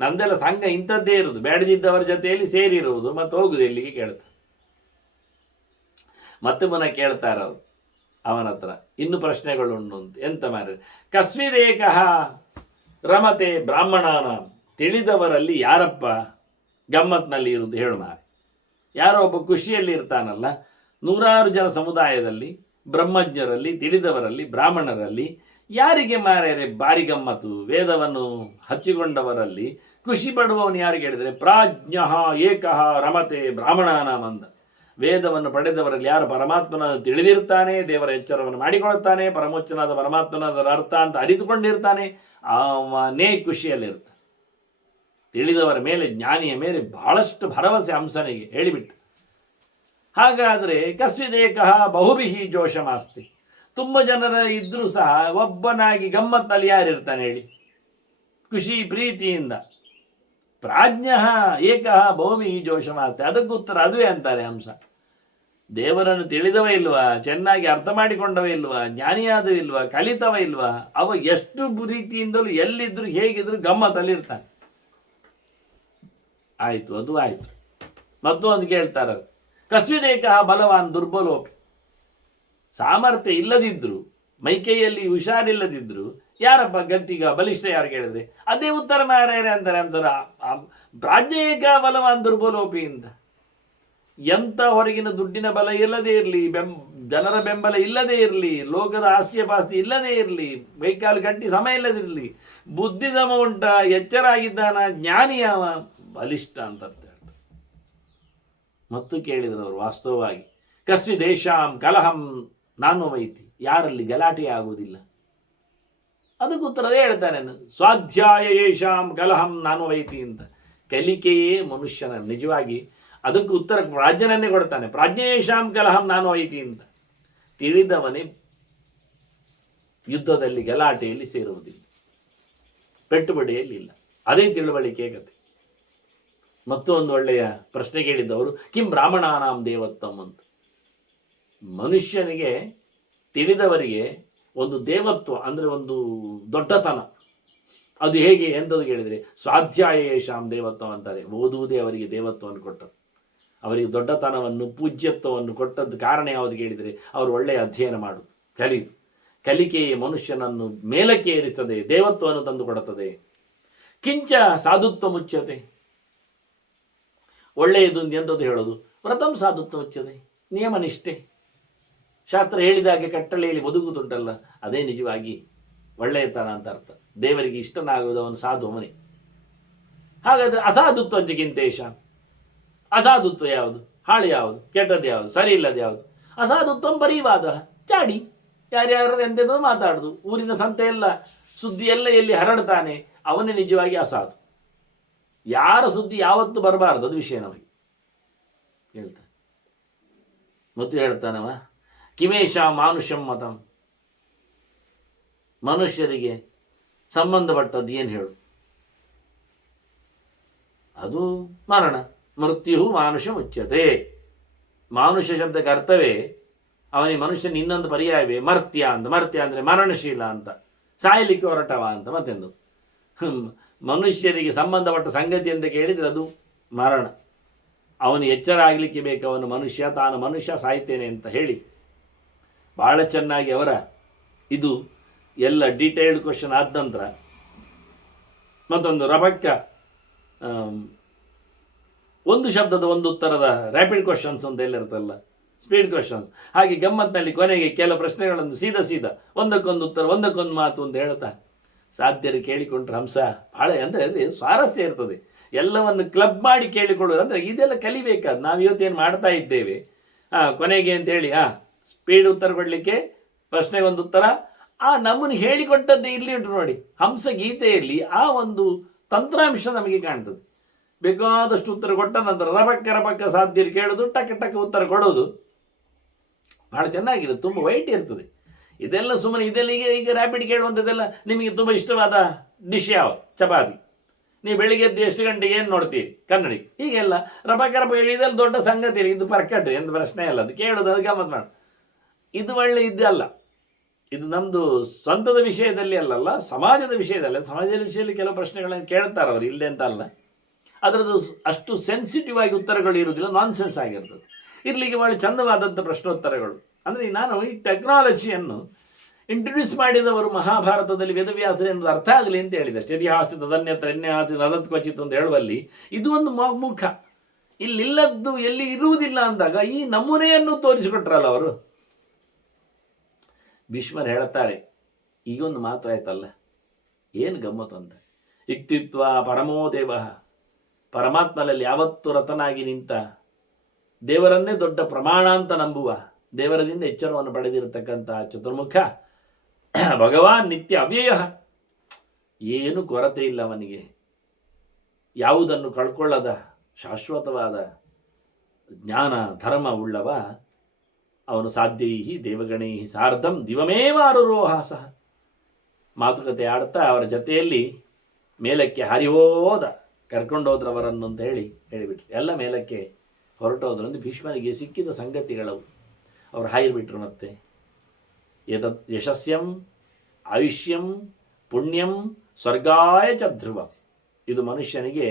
ನಮ್ದೆಲ್ಲ ಸಂಘ ಇಂಥದ್ದೇ ಇರುವುದು, ಬೇಡದಿದ್ದವರ ಜೊತೆಯಲ್ಲಿ ಸೇರಿರುವುದು, ಮತ್ತೆ ಹೋಗುದು ಎಲ್ಲಿಗೆ ಕೇಳ್ತಾರೆ. ಮತ್ತೆ ಪುನಃ ಕೇಳ್ತಾರೆ ಅವರು, ಅವನ ಹತ್ರ ಇನ್ನು ಪ್ರಶ್ನೆಗಳುಂಟು ಅಂತ. ಎಂತ ಮಾರ ಕಸ್ವಿದೇಕಃ ರಮತೆ ಬ್ರಾಹ್ಮಣನ, ತಿಳಿದವರಲ್ಲಿ ಯಾರಪ್ಪ ಗಮ್ಮತ್ನಲ್ಲಿ ಇರುವುದು ಹೇಳು ಮಾರೆ. ಯಾರೋ ಒಬ್ಬ ಖುಷಿಯಲ್ಲಿ ಇರ್ತಾನಲ್ಲ, ನೂರಾರು ಜನ ಸಮುದಾಯದಲ್ಲಿ, ಬ್ರಹ್ಮಜ್ಞರಲ್ಲಿ, ತಿಳಿದವರಲ್ಲಿ, ಬ್ರಾಹ್ಮಣರಲ್ಲಿ ಯಾರಿಗೆ ಮಾರ್ಯಾರೆ ಬಾರಿ ಗಮ್ಮತ್ತು? ವೇದವನ್ನು ಹಚ್ಚಿಕೊಂಡವರಲ್ಲಿ ಖುಷಿ ಪಡುವವನು ಯಾರಿಗೆ ಹೇಳಿದರೆ ಪ್ರಾಜ್ಞ ಏಕಃ ರಮತೆ ಬ್ರಾಹ್ಮಣಾನಾಂ ಅಂದ. ವೇದವನ್ನು ಪಡೆದವರಲ್ಲಿ ಯಾರು ಪರಮಾತ್ಮನನ್ನು ತಿಳಿದಿರ್ತಾನೆ, ದೇವರ ಎಚ್ಚರವನ್ನು ಮಾಡಿಕೊಳ್ತಾನೆ, ಪರಮೋಚ್ಚನಾದ ಪರಮಾತ್ಮನಾದ ಅರ್ಥ ಅಂತ ಅರಿತುಕೊಂಡಿರ್ತಾನೆ, ಅವನೇ ಖುಷಿಯಲ್ಲಿರ್ತಾನೆ. ತಿಳಿದವರ ಮೇಲೆ, ಜ್ಞಾನಿಯ ಮೇಲೆ ಬಹಳಷ್ಟು ಭರವಸೆ ಹಂಸನಿಗೆ ಹೇಳಿಬಿಟ್ಟು. ಹಾಗಾದರೆ ಕಸ್ವಿದೇಕಃ ಬಹುಬಿಹಿ ಜೋಷಮಾಸ್ತಿ, ತುಂಬ ಜನರ ಇದ್ರೂ ಸಹ ಒಬ್ಬನಾಗಿ ಗಮ್ಮತ್ನಲ್ಲಿ ಯಾರಿರ್ತಾನೆ ಹೇಳಿ, ಖುಷಿ ಪ್ರೀತಿಯಿಂದ. ಪ್ರಾಜ್ಞ ಏಕಃ ಬಹುಬಿಹಿ ಜೋಷಮಾಸ್ತಿ, ಅದಕ್ಕೆ ಉತ್ತರ ಅದುವೇ ಅಂತಾರೆ ಹಂಸ. ದೇವರನ್ನು ತಿಳಿದವ ಇಲ್ವಾ, ಚೆನ್ನಾಗಿ ಅರ್ಥ ಮಾಡಿಕೊಂಡವ ಇಲ್ವಾ, ಜ್ಞಾನಿಯಾದವ ಇಲ್ವಾ, ಕಲಿತವ ಇಲ್ವಾ, ಅವ ಎಷ್ಟು ರೀತಿಯಿಂದಲೂ ಎಲ್ಲಿದ್ರು ಹೇಗಿದ್ರು ಗಮ್ಮತ್ತಲ್ಲಿರ್ತಾನೆ. ಆಯಿತು, ಅದು ಆಯಿತು. ಮತ್ತೊಂದು ಕೇಳ್ತಾರೆ, ಕಸ್ವಿದೇಕಃ ಬಲವಾನ್ ದುರ್ಬಲೋಪಿ, ಸಾಮರ್ಥ್ಯ ಇಲ್ಲದಿದ್ರು, ಮೈಕೈಯಲ್ಲಿ ಹುಷಾರಿಲ್ಲದಿದ್ರು ಯಾರಪ್ಪ ಗಟ್ಟಿಗ ಬಲಿಷ್ಠ ಯಾರು ಕೇಳಿದ್ರೆ ಅದೇ ಉತ್ತರ ಮಾರ್ಯಾರೆ ಅಂತಾರೆ ಅಂತಾರ. ಪ್ರಾಜ್ಞೇಕ ಬಲವಾನ್ ದುರ್ಬಲೋಪಿ ಅಂತ. ಎಂಥ ಹೊರಗಿನ ದುಡ್ಡಿನ ಬಲ ಇಲ್ಲದೇ ಇರಲಿ, ಜನರ ಬೆಂಬಲ ಇಲ್ಲದೇ ಇರಲಿ, ಲೋಕದ ಆಸ್ತಿಯ ಪಾಸ್ತಿ ಇಲ್ಲದೇ ಇರಲಿ, ಕೈಕಾಲು ಗಂಟಿ ಸಮಯ ಇಲ್ಲದಿರಲಿ, ಬುದ್ಧಿ ಸಮ ಉಂಟ, ಎಚ್ಚರ ಆಗಿದ್ದಾನ, ಜ್ಞಾನಿಯಾವ, ಬಲಿಷ್ಠ ಅಂತ ಅರ್ಥ. ಮತ್ತು ಕೇಳಿದರು ಅವರು ವಾಸ್ತವವಾಗಿ ಕಸ್ವಿ ದೇಶಾಂ ಕಲಹಂ ನಾನು ವೈತಿ, ಯಾರಲ್ಲಿ ಗಲಾಟೆ ಆಗುವುದಿಲ್ಲ. ಅದಕ್ಕೆ ಉತ್ತರದೇ ಹೇಳ್ತಾನೆ, ಸ್ವಾಧ್ಯಾಯ ಯೇಷಾಂ ಕಲಹಂ ನಾನು ವೈತಿ ಅಂತ. ಕಲಿಕೆಯೇ ಮನುಷ್ಯನ ನಿಜವಾಗಿ ಅದಕ್ಕೆ ಉತ್ತರ ಪ್ರಾಜ್ಞನನ್ನೇ ಕೊಡ್ತಾನೆ. ಪ್ರಾಜ್ಞೇಶಾಂ ಕಲಹಂ ನಾನು ವೈತಿ ಅಂತ. ತಿಳಿದವನೇ ಯುದ್ಧದಲ್ಲಿ ಗಲಾಟೆಯಲ್ಲಿ ಸೇರುವುದಿಲ್ಲ, ಪೆಟ್ಟುಬಡಿಯಲ್ಲಿ ಇಲ್ಲ. ಅದೇ ತಿಳುವಳಿಕೆ ಕತೆ. ಮತ್ತೊಂದು ಒಳ್ಳೆಯ ಪ್ರಶ್ನೆ ಕೇಳಿದ್ದವರು, ಕಿಂ ಬ್ರಾಹ್ಮಣಾನಾಂ ದೇವತ್ವಂ ಅಂತ. ಮನುಷ್ಯನಿಗೆ, ತಿಳಿದವರಿಗೆ ಒಂದು ದೇವತ್ವ ಅಂದರೆ ಒಂದು ದೊಡ್ಡತನ, ಅದು ಹೇಗೆ ಎಂತದ್ದು ಕೇಳಿದರೆ ಸ್ವಾಧ್ಯಾಯೇಷಾಂ ದೇವತ್ವ ಅಂತಾರೆ. ಓದುವುದೇ ಅವರಿಗೆ ದೇವತ್ವವನ್ನು ಕೊಟ್ಟದ್ದು, ಅವರಿಗೆ ದೊಡ್ಡತನವನ್ನು, ಪೂಜ್ಯತ್ವವನ್ನು ಕೊಟ್ಟದ್ದು ಕಾರಣ ಯಾವುದು ಕೇಳಿದರೆ ಅವರು ಒಳ್ಳೆಯ ಅಧ್ಯಯನ ಮಾಡುವುದು, ಕಲಿಯುವುದು. ಕಲಿಕೆಯೇ ಮನುಷ್ಯನನ್ನು ಮೇಲಕ್ಕೆ ಏರಿಸ್ತದೆ, ದೇವತ್ವವನ್ನು ತಂದು ಕೊಡುತ್ತದೆ. ಕಿಂಚ ಸಾಧುತ್ವ ಮುಚ್ಯತೆ, ಒಳ್ಳೆಯದು ಎಂಥದ್ದು ಹೇಳೋದು, ವ್ರತಂ ಸಾಧುತ್ವ ಮುಚ್ಯತೆ, ನಿಯಮನಿಷ್ಠೆ, ಶಾಸ್ತ್ರ ಹೇಳಿದಾಗೆ ಕಟ್ಟಳೆಯಲ್ಲಿ ಬದುಕುದುಂಟಲ್ಲ, ಅದೇ ನಿಜವಾಗಿ ಒಳ್ಳೆಯತನ ಅಂತ ಅರ್ಥ. ದೇವರಿಗೆ ಇಷ್ಟನಾಗುವುದು ಅವನು ಸಾಧು ಅವನೇ. ಹಾಗಾದರೆ ಅಸಾಧುತ್ವ ಅಂಚೆಗಿಂತೇಶ, ಅಸಾಧುತ್ವ ಯಾವುದು, ಹಾಳು ಯಾವುದು, ಕೆಟ್ಟದ್ದು ಯಾವುದು, ಸರಿ ಇಲ್ಲದ ಯಾವುದು? ಅಸಾಧುತ್ವ ಪರಿವಾದ, ಚಾಡಿ ಯಾರ್ಯಾರು ಎಂತೆಂದು ಮಾತಾಡುದು, ಊರಿನ ಸಂತೆ ಎಲ್ಲ ಸುದ್ದಿ ಎಲ್ಲ ಎಲ್ಲಿ ಹರಡ್ತಾನೆ ಅವನೇ ನಿಜವಾಗಿ ಅಸಾಧು. ಯಾರ ಸುದ್ದಿ ಯಾವತ್ತೂ ಬರಬಾರ್ದು, ಅದು ವಿಷಯ ನಮಗೆ ಹೇಳ್ತಾನೆ. ಮತ್ತು ಹೇಳ್ತಾನವ, ಕಿಮೇಶ ಮಾನುಷಂ ಮತಂ, ಮನುಷ್ಯರಿಗೆ ಸಂಬಂಧಪಟ್ಟದ್ದು ಏನು ಹೇಳು? ಅದು ಮರಣ, ಮೃತ್ಯು ಮಾನುಷ ಮುಚ್ಯತೆ. ಮಾನುಷ ಶಬ್ದಕ್ಕೆ ಅರ್ಥವೇ ಅವನಿಗೆ ಮನುಷ್ಯನ ಇನ್ನೊಂದು ಪರ್ಯಾಯವೇ ಮರ್ತ್ಯ ಅಂತ. ಮರ್ತ್ಯ ಅಂದರೆ ಮರಣಶೀಲ ಅಂತ, ಸಾಯಲಿಕ್ಕೆ ಹೊರಟವ ಅಂತ. ಮತ್ತೆಂದು ಮನುಷ್ಯರಿಗೆ ಸಂಬಂಧಪಟ್ಟ ಸಂಗತಿ ಅಂತ ಕೇಳಿದರೆ ಅದು ಮರಣ. ಅವನು ಎಚ್ಚರ ಆಗಲಿಕ್ಕೆ ಬೇಕು, ಅವನು ಮನುಷ್ಯ, ತಾನು ಮನುಷ್ಯ, ಸಾಯ್ತೇನೆ ಅಂತ ಹೇಳಿ ಭಾಳ ಚೆನ್ನಾಗಿ ಅವರ ಇದು ಎಲ್ಲ ಡೀಟೇಲ್ಡ್ ಕ್ವಶನ್ ಆದ ನಂತರ ಮತ್ತೊಂದು ರಭಕ್ಕ ಒಂದು ಶಬ್ದದ ಒಂದು ಉತ್ತರದ ರ್ಯಾಪಿಡ್ ಕ್ವಶನ್ಸ್ ಅಂತ ಎಲ್ಲ ಇರ್ತಲ್ಲ, ಸ್ಪೀಡ್ ಕ್ವಶನ್ಸ್. ಹಾಗೆ ಗಮ್ಮತ್ತಿನಲ್ಲಿ ಕೊನೆಗೆ ಕೆಲವು ಪ್ರಶ್ನೆಗಳನ್ನು ಸೀದಾ ಒಂದಕ್ಕೊಂದು ಉತ್ತರ, ಒಂದಕ್ಕೊಂದು ಮಾತು ಅಂತ ಹೇಳ್ತಾ ಸಾಧ್ಯರು ಕೇಳಿಕೊಂಡ್ರೆ ಹಂಸ ಭಾಳ ಅಂದರೆ ಅಲ್ಲಿ ಸ್ವಾರಸ್ಯ ಇರ್ತದೆ. ಎಲ್ಲವನ್ನು ಕ್ಲಬ್ ಮಾಡಿ ಕೇಳಿಕೊಳ್ಳೋದು ಅಂದರೆ ಇದೆಲ್ಲ ಕಲಿಬೇಕಾದ. ನಾವು ಇವತ್ತೇನು ಮಾಡ್ತಾ ಇದ್ದೇವೆ, ಕೊನೆಗೆ ಅಂತೇಳಿ ಸ್ಪೀಡ್ ಉತ್ತರ ಕೊಡಲಿಕ್ಕೆ ಪ್ರಶ್ನೆಗೊಂದು ಉತ್ತರ, ನಮ್ಮನ್ನು ಹೇಳಿಕೊಟ್ಟದ್ದೇ ಇಲ್ಲಿ ಉಂಟು ನೋಡಿ. ಹಂಸ ಗೀತೆಯಲ್ಲಿ ಆ ಒಂದು ತಂತ್ರಾಂಶ ನಮಗೆ ಕಾಣ್ತದೆ. ಬೇಕಾದಷ್ಟು ಉತ್ತರ ಕೊಟ್ಟ ನಂತರ ರಪಕ್ಕ ಸಾಧ್ಯರು ಕೇಳೋದು, ಟಕ್ಕ ಉತ್ತರ ಕೊಡೋದು ಭಾಳ ಚೆನ್ನಾಗಿದೆ, ತುಂಬ ವೈಟ್ ಇರ್ತದೆ. ಇದೆಲ್ಲ ಸುಮ್ಮನೆ ಇದೆಲ್ಲ ಈಗ ರ್ಯಾಪಿಡ್ ಕೇಳುವಂಥದ್ದೆಲ್ಲ. ನಿಮಗೆ ತುಂಬ ಇಷ್ಟವಾದ ಡಿಶ್ ಯಾವುದು? ಚಪಾತಿ. ನೀವು ಬೆಳಿಗ್ಗೆ ಎದ್ದು ಎಷ್ಟು ಗಂಟೆಗೆ ಏನು ನೋಡ್ತೀರಿ ಕನ್ನಡಿ? ಹೀಗೆಲ್ಲ ರಪಕ್ಕ ಇದೆಲ್ಲ ದೊಡ್ಡ ಸಂಗತಿ ಇಲ್ಲ, ಇದು ಪರ್ಕಟ್ರಿ ಎಂದು ಪ್ರಶ್ನೆ ಅಲ್ಲ, ಅದು ಕೇಳೋದು, ಅದು ಗಮ್ಮತ್ತು ಮಾಡು. ಇದು ಒಳ್ಳೆ ಇದಲ್ಲ, ಇದು ನಮ್ಮದು ಸ್ವಂತದ ವಿಷಯದಲ್ಲಿ ಅಲ್ಲಲ್ಲ, ಸಮಾಜದ ವಿಷಯದಲ್ಲಿ. ಸಮಾಜದ ವಿಷಯದಲ್ಲಿ ಕೆಲವು ಪ್ರಶ್ನೆಗಳನ್ನು ಕೇಳ್ತಾರೆ ಅವರು, ಇಲ್ಲೇ ಅಂತ ಅಲ್ಲ. ಅದರದ್ದು ಅಷ್ಟು ಸೆನ್ಸಿಟಿವ್ ಆಗಿ ಉತ್ತರಗಳು ಇರುವುದಿಲ್ಲ, ನಾನ್ ಸೆನ್ಸ್ ಆಗಿರ್ತದೆ. ಇರಲಿಕ್ಕೆ ಭಾಳ ಚಂದವಾದಂಥ ಪ್ರಶ್ನೋತ್ತರಗಳು. ಅಂದರೆ ನಾನು ಈ ಟೆಕ್ನಾಲಜಿಯನ್ನು ಇಂಟ್ರೊಡ್ಯೂಸ್ ಮಾಡಿದವರು ಮಹಾಭಾರತದಲ್ಲಿ ವೇದವ್ಯಾಸರು ಎನ್ನುವುದು ಅರ್ಥ ಆಗಲಿ ಅಂತ ಹೇಳಿದೆ. ಇತಿಹಾಸ ತದನ್ಯತ್ರ ಎನ್ಯಾತಿ ನದತ್ ಕ್ವಚಿತ್ ಅಂತ ಹೇಳುವಲ್ಲಿ ಇದು ಒಂದು ಮುಖ. ಇಲ್ಲಿಲ್ಲದ್ದು ಎಲ್ಲಿ ಇರುವುದಿಲ್ಲ ಅಂದಾಗ ಈ ನಮೂನೆಯನ್ನು ತೋರಿಸಿಕೊಟ್ರಲ್ಲ ಅವರು. ಭೀಷ್ಮರು ಹೇಳುತ್ತಾರೆ, ಈಗೊಂದು ಮಾತು ಆಯ್ತಲ್ಲ, ಏನು ಗಮ್ಮತ್ತು ಅಂತ. ಇಕ್ತಿತ್ವ ಪರಮೋ ದೇವ, ಪರಮಾತ್ಮನಲ್ಲಿ ಯಾವತ್ತೂ ರತನಾಗಿ ನಿಂತ, ದೇವರನ್ನೇ ದೊಡ್ಡ ಪ್ರಮಾಣ ಅಂತ ನಂಬುವ, ದೇವರದಿಂದ ಎಚ್ಚರವನ್ನು ಪಡೆದಿರತಕ್ಕಂಥ ಚತುರ್ಮುಖ ಭಗವಾನ್ ನಿತ್ಯ ಅವ್ಯಯ, ಏನು ಕೊರತೆ ಇಲ್ಲ ಅವನಿಗೆ, ಯಾವುದನ್ನು ಕಳ್ಕೊಳ್ಳದ ಶಾಶ್ವತವಾದ ಜ್ಞಾನ ಧರ್ಮ ಉಳ್ಳವ ಅವನು. ಸಾಧ್ಯೈ ದೇವಗಣೈ ಸಾರ್ಧಂ ದಿವಮೇವ ಆರುರೋಹಾಸ. ಮಾತುಕತೆ ಆಡ್ತಾ ಅವರ ಜೊತೆಯಲ್ಲಿ ಮೇಲಕ್ಕೆ ಹರಿಹೋದ, ಕರ್ಕೊಂಡೋದ್ರವರನ್ನು ಅಂತ ಹೇಳಿಬಿಟ್ರು. ಎಲ್ಲ ಮೇಲಕ್ಕೆ ಹೊರಟೋದ್ರಂದು ಭೀಷ್ಮನಿಗೆ ಸಿಕ್ಕಿದ ಸಂಗತಿಗಳವು. ಅವರು ಹಾಯಿಬಿಟ್ರು. ಮತ್ತೆ ಏತತ್ ಯಶಸ್ಯಂ ಆಯುಷ್ಯಂ ಪುಣ್ಯಂ ಸ್ವರ್ಗಾಯ ಚ ಧ್ರುವ, ಇದು ಮನುಷ್ಯನಿಗೆ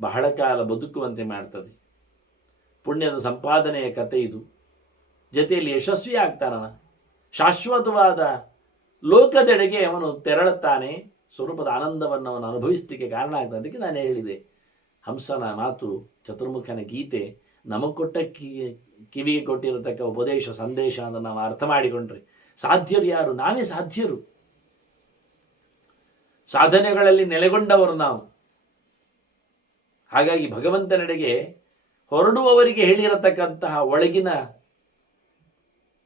ಬಹಳ ಕಾಲ ಬದುಕುವಂತೆ ಮಾಡ್ತದೆ. ಪುಣ್ಯದ ಸಂಪಾದನೆಯ ಕತೆ ಇದು. ಜೊತೆಯಲ್ಲಿ ಯಶಸ್ವಿ ಆಗ್ತಾನವ, ಶಾಶ್ವತವಾದ ಲೋಕದೆಡೆಗೆ ಅವನು ತೆರಳುತ್ತಾನೆ, ಸ್ವರೂಪದ ಆನಂದವನ್ನು ಅವನು ಅನುಭವಿಸಲಿಕ್ಕೆ ಕಾರಣ ಆಗ್ತದೆ. ಅದಕ್ಕೆ ನಾನು ಹೇಳಿದೆ, ಹಂಸನ ಮಾತು, ಚತುರ್ಮುಖನ ಗೀತೆ ನಮಗೆ ಕೊಟ್ಟ ಕಿವಿಗೆ ಕೊಟ್ಟಿರತಕ್ಕ ಉಪದೇಶ ಸಂದೇಶ ಅಂತ ನಾವು ಅರ್ಥ ಮಾಡಿಕೊಂಡ್ರೆ ಸಾಧ್ಯರು ಯಾರು? ನಾವೇ ಸಾಧ್ಯರು. ಸಾಧನೆಗಳಲ್ಲಿ ನೆಲೆಗೊಂಡವರು ನಾವು. ಹಾಗಾಗಿ ಭಗವಂತನೆಡೆಗೆ ಹೊರಡುವವರಿಗೆ ಹೇಳಿರತಕ್ಕಂತಹ ಒಳಗಿನ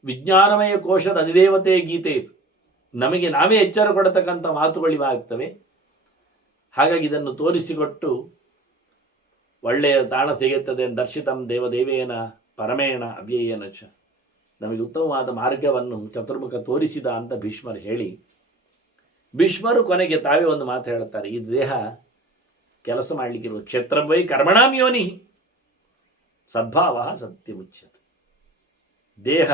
ವಿಜ್ಞಾನಮಯ ಕೋಶದ ಅಧಿದೇವತೆಯ ಗೀತೆ ಇದು. ನಮಗೆ ನಾವೇ ಎಚ್ಚರ ಕೊಡತಕ್ಕಂಥ ಮಾತುಗಳಿವಾಗ್ತವೆ. ಹಾಗಾಗಿ ಇದನ್ನು ತೋರಿಸಿಕೊಟ್ಟು ಒಳ್ಳೆಯ ತಾಣ ಸಿಗುತ್ತದೆ. ದರ್ಶಿತಂ ದೇವದೇವೇನ ಪರಮೇಣ ಅವ್ಯಯೇನ ಚ, ನಮಗೆ ಉತ್ತಮವಾದ ಮಾರ್ಗವನ್ನು ಚತುರ್ಮುಖ ತೋರಿಸಿದ ಅಂತ ಭೀಷ್ಮರು ಹೇಳಿ, ಭೀಷ್ಮರು ಕೊನೆಗೆ ತಾವೇ ಒಂದು ಮಾತು ಹೇಳುತ್ತಾರೆ, ಈ ದೇಹ ಕೆಲಸ ಮಾಡಲಿಕ್ಕಿರುವ ಕ್ಷೇತ್ರವೈ ಕರ್ಮಣಾಂ ಯೋನಿ ಸದ್ಭಾವ ಸತ್ಯಮುಚ್ಯತೆ. ದೇಹ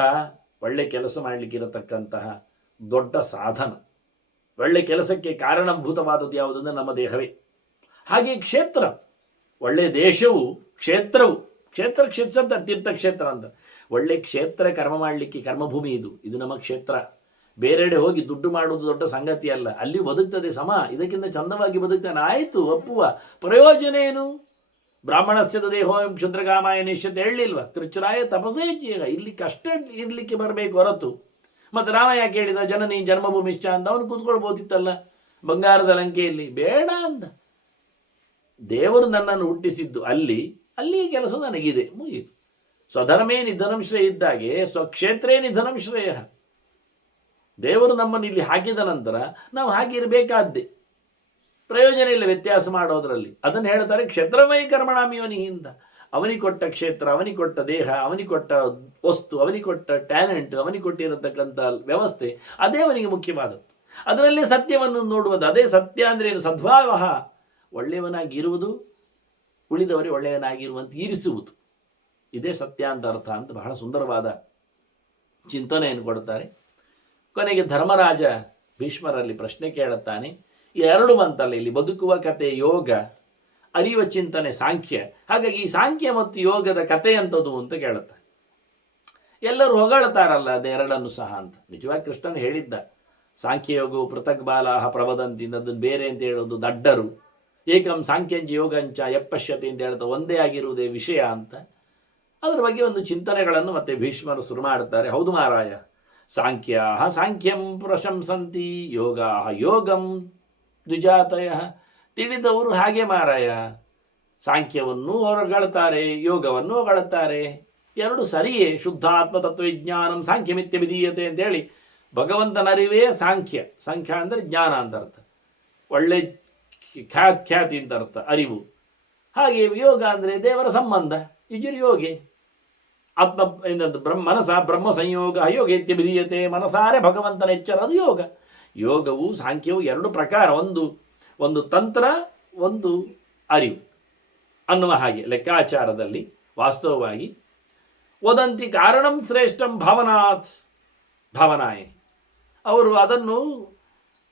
ಒಳ್ಳೆ ಕೆಲಸ ಮಾಡಲಿಕ್ಕಿರತಕ್ಕಂತಹ ದೊಡ್ಡ ಸಾಧನ. ಒಳ್ಳೆ ಕೆಲಸಕ್ಕೆ ಕಾರಣಭೂತವಾದದ್ದು ಯಾವುದಂದ್ರೆ ನಮ್ಮ ದೇಹವೇ. ಹಾಗೆ ಕ್ಷೇತ್ರ, ಒಳ್ಳೆಯ ದೇಶವು ಕ್ಷೇತ್ರವು, ಕ್ಷೇತ್ರ ಅಂತ ತೀರ್ಥಕ್ಷೇತ್ರ ಅಂತ. ಒಳ್ಳೆ ಕ್ಷೇತ್ರ ಕರ್ಮ ಮಾಡಲಿಕ್ಕೆ ಕರ್ಮಭೂಮಿ ಇದು ನಮ್ಮ ಕ್ಷೇತ್ರ. ಬೇರೆಡೆ ಹೋಗಿ ದುಡ್ಡು ಮಾಡುವುದು ದೊಡ್ಡ ಸಂಗತಿ ಅಲ್ಲ, ಅಲ್ಲಿ ಬದುಕ್ತದೆ ಸಮ, ಇದಕ್ಕಿಂತ ಚಂದವಾಗಿ ಬದುಕ್ತಾನೆ, ಆಯಿತು ಒಪ್ಪುವ. ಪ್ರಯೋಜನ ಏನು? ಬ್ರಾಹ್ಮಣಸ್ಯದ ದೇಹೋಯಂ ಕ್ಷುದ್ರಗಾಮಾಯ ನಿಶ್ಯತೆ ಹೇಳಲಿಲ್ವ? ಕೃಚ್ಛ್ರಾಯ ತಪಸೇ ಚೀರ, ಇಲ್ಲಿ ಕಷ್ಟ ಇರಲಿಕ್ಕೆ ಬರಬೇಕು ಹೊರತು. ಮತ್ತು ರಾಮ ಯಾಕೆ ಹೇಳಿದ ಜನನಿ ಜನ್ಮಭೂಮಿಶ್ಚ ಅಂತ? ಅವನು ಕೂತ್ಕೊಳ್ಬೋದಿತ್ತಲ್ಲ ಬಂಗಾರದ ಲಂಕೆಯಲ್ಲಿ. ಬೇಡ ಅಂದ. ದೇವರು ನನ್ನನ್ನು ಹುಟ್ಟಿಸಿದ್ದು ಅಲ್ಲಿ ಕೆಲಸ ನನಗಿದೆ, ಮುಗಿಯಿತು. ಸ್ವಧರ್ಮೇ ನಿಧನಂ ಶ್ರೇಯ ಇದ್ದಾಗೆ ಸ್ವಕ್ಷೇತ್ರೇ ನಿಧನಂ ಶ್ರೇಯ. ದೇವರು ನಮ್ಮನ್ನು ಇಲ್ಲಿ ಹಾಕಿದ ನಂತರ ನಾವು ಹಾಗೆ ಇರಬೇಕಾದ್ದೇ, ಪ್ರಯೋಜನ ಇಲ್ಲ ವ್ಯತ್ಯಾಸ ಮಾಡೋದರಲ್ಲಿ. ಅದನ್ನು ಹೇಳ್ತಾರೆ ಕ್ಷೇತ್ರಮಯ ಕರ್ಮಣಾಮಿಯವನಿಯಿಂದ. ಅವನಿಗೆ ಕೊಟ್ಟ ಕ್ಷೇತ್ರ, ಅವನಿಗೆ ಕೊಟ್ಟ ದೇಹ, ಅವನಿಗೆ ಕೊಟ್ಟ ವಸ್ತು, ಅವನಿಗೆ ಕೊಟ್ಟ ಟ್ಯಾಲೆಂಟ್, ಅವನಿಗೆ ಕೊಟ್ಟಿರತಕ್ಕಂಥ ವ್ಯವಸ್ಥೆ, ಅದೇ ಅವನಿಗೆ ಮುಖ್ಯವಾದದ್ದು. ಅದರಲ್ಲೇ ಸತ್ಯವನ್ನು ನೋಡುವುದು. ಅದೇ ಸತ್ಯ ಅಂದರೆ ಏನು? ಸದ್ಭಾವ, ಒಳ್ಳೆಯವನಾಗಿರುವುದು, ಉಳಿದವರೇ ಒಳ್ಳೆಯವನಾಗಿರುವಂತೆ ಇರಿಸುವುದು, ಇದೇ ಸತ್ಯ ಅಂತ ಅರ್ಥ ಅಂತ ಬಹಳ ಸುಂದರವಾದ ಚಿಂತನೆಯನ್ನು ಕೊಡುತ್ತಾರೆ. ಕೊನೆಗೆ ಧರ್ಮರಾಜ ಭೀಷ್ಮರಲ್ಲಿ ಪ್ರಶ್ನೆ ಕೇಳುತ್ತಾನೆ. ಎರಡು ಬಂತಲ್ಲ ಇಲ್ಲಿ, ಬದುಕುವ ಕತೆ ಯೋಗ, ಅರಿಯುವ ಚಿಂತನೆ ಸಾಂಖ್ಯ. ಹಾಗಾಗಿ ಈ ಸಾಂಖ್ಯ ಮತ್ತು ಯೋಗದ ಕತೆ ಅಂತದ್ದು ಅಂತ ಕೇಳುತ್ತಾರೆ. ಎಲ್ಲರೂ ಹೊಗಳ್ತಾರಲ್ಲ ಅದೆರಡನ್ನು ಸಹ ಅಂತ. ನಿಜವಾಗಿ ಕೃಷ್ಣನು ಹೇಳಿದ್ದ, ಸಾಂಖ್ಯಯೋಗವು ಪೃಥಕ್ ಬಾಲಾಹ ಪ್ರವದಂತಿ, ಅದನ್ನು ಬೇರೆ ಅಂತ ಹೇಳೋದು ದಡ್ಡರು. ಏಕಂ ಸಾಂಖ್ಯಂಚ ಯೋಗಂಚ ಯಪ್ಪಶ್ಯತೆ ಅಂತ ಹೇಳ್ತಾ ಒಂದೇ ಆಗಿರುವುದೇ ವಿಷಯ ಅಂತ. ಅದರ ಬಗ್ಗೆ ಒಂದು ಚಿಂತನೆಗಳನ್ನು ಮತ್ತೆ ಭೀಷ್ಮರು ಶುರು ಮಾಡುತ್ತಾರೆ. ಹೌದು ಮಾರಾಯ, ಸಾಂಖ್ಯ ಸಾಂಖ್ಯಂ ಪ್ರಶಂಸಂತಿ, ಯೋಗ ಯೋಗಂ ದ್ವಿಜಾತಯ. ತಿಳಿದವರು ಹಾಗೆ ಮಾರಾಯ, ಸಾಂಖ್ಯವನ್ನು ಹೊರಗಳುತ್ತಾರೆ, ಯೋಗವನ್ನು ಹೊಗಳುತ್ತಾರೆ. ಎರಡು ಸರಿಯೇ. ಶುದ್ಧಾತ್ಮ ತತ್ವವಿಜ್ಞಾನಂ ಸಾಂಖ್ಯಮಿತ್ಯ ವಿಧೀಯತೆ ಅಂತೇಳಿ ಭಗವಂತನರಿವೇ ಸಾಂಖ್ಯ. ಸಾಂಖ್ಯ ಅಂದರೆ ಜ್ಞಾನ ಅಂತ ಅರ್ಥ, ಒಳ್ಳೆ ಖ್ಯಾತಿ ಅಂತ ಅರ್ಥ, ಅರಿವು. ಹಾಗೆ ಯೋಗ ಅಂದರೆ ದೇವರ ಸಂಬಂಧ, ಇಜುರು ಯೋಗಿ ಆತ್ಮ ಮನಸ ಬ್ರಹ್ಮ ಸಂಯೋಗ ಯೋಗೇತ್ಯ ವಿಧೀಯತೆ. ಮನಸಾರೆ ಭಗವಂತನ ಎಚ್ಚರ, ಅದು ಯೋಗ. ಯೋಗವು ಸಾಂಖ್ಯವು ಎರಡು ಪ್ರಕಾರ, ಒಂದು ತಂತ್ರ, ಒಂದು ಅರಿವು ಅನ್ನುವ ಹಾಗೆ ಲೆಕ್ಕಾಚಾರದಲ್ಲಿ ವಾಸ್ತವವಾಗಿ ವದಂತಿ ಕಾರಣಂ ಶ್ರೇಷ್ಠಂ ಭಾವನಾಯ. ಅವರು ಅದನ್ನು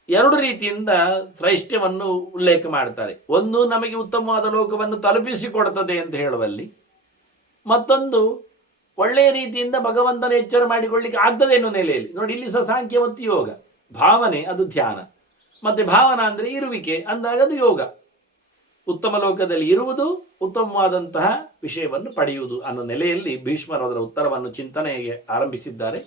ಎರಡು ರೀತಿಯಿಂದ ಶ್ರೇಷ್ಠವನ್ನು ಉಲ್ಲೇಖ ಮಾಡ್ತಾರೆ. ಒಂದು ನಮಗೆ ಉತ್ತಮವಾದ ಲೋಕವನ್ನು ತಲುಪಿಸಿಕೊಡ್ತದೆ ಅಂತ ಹೇಳುವಲ್ಲಿ, ಮತ್ತೊಂದು ಒಳ್ಳೆಯ ರೀತಿಯಿಂದ ಭಗವಂತನ ಎಚ್ಚರ ಮಾಡಿಕೊಳ್ಳಿಕ್ಕೆ ಆಗ್ತದೆ ಎನ್ನುವ ನೆಲೆಯಲ್ಲಿ ನೋಡಿ, ಇಲ್ಲಿ ಸಹ ಸಾಂಖ್ಯ ಮತ್ತು ಯೋಗ. ಭಾವನೆ ಅದು ಧ್ಯಾನ, ಮತ್ತೆ ಭಾವನಾ ಅಂದರೆ ಇರುವಿಕೆ ಅಂದಾಗ ಅದು ಯೋಗ. ಉತ್ತಮ ಲೋಕದಲ್ಲಿ ಇರುವುದು, ಉತ್ತಮವಾದಂತಹ ವಿಷಯವನ್ನು ಪಡೆಯುವುದು ಅನ್ನೋ ನೆಲೆಯಲ್ಲಿ ಭೀಷ್ಮರು ಅದರ ಉತ್ತರವನ್ನು ಚಿಂತನೆಗೆ ಆರಂಭಿಸಿದ್ದಾರೆ.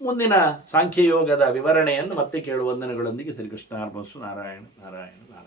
ಮುಂದಿನ ಸಾಂಖ್ಯಯೋಗದ ವಿವರಣೆಯನ್ನು ಮತ್ತೆ ಕೇಳುವ ವಂದನೆಗಳೊಂದಿಗೆ ಶ್ರೀಕೃಷ್ಣ ಅರ್ಪಣಿಸು. ನಾರಾಯಣ ನಾರಾಯಣ ನಾರಾಯಣ.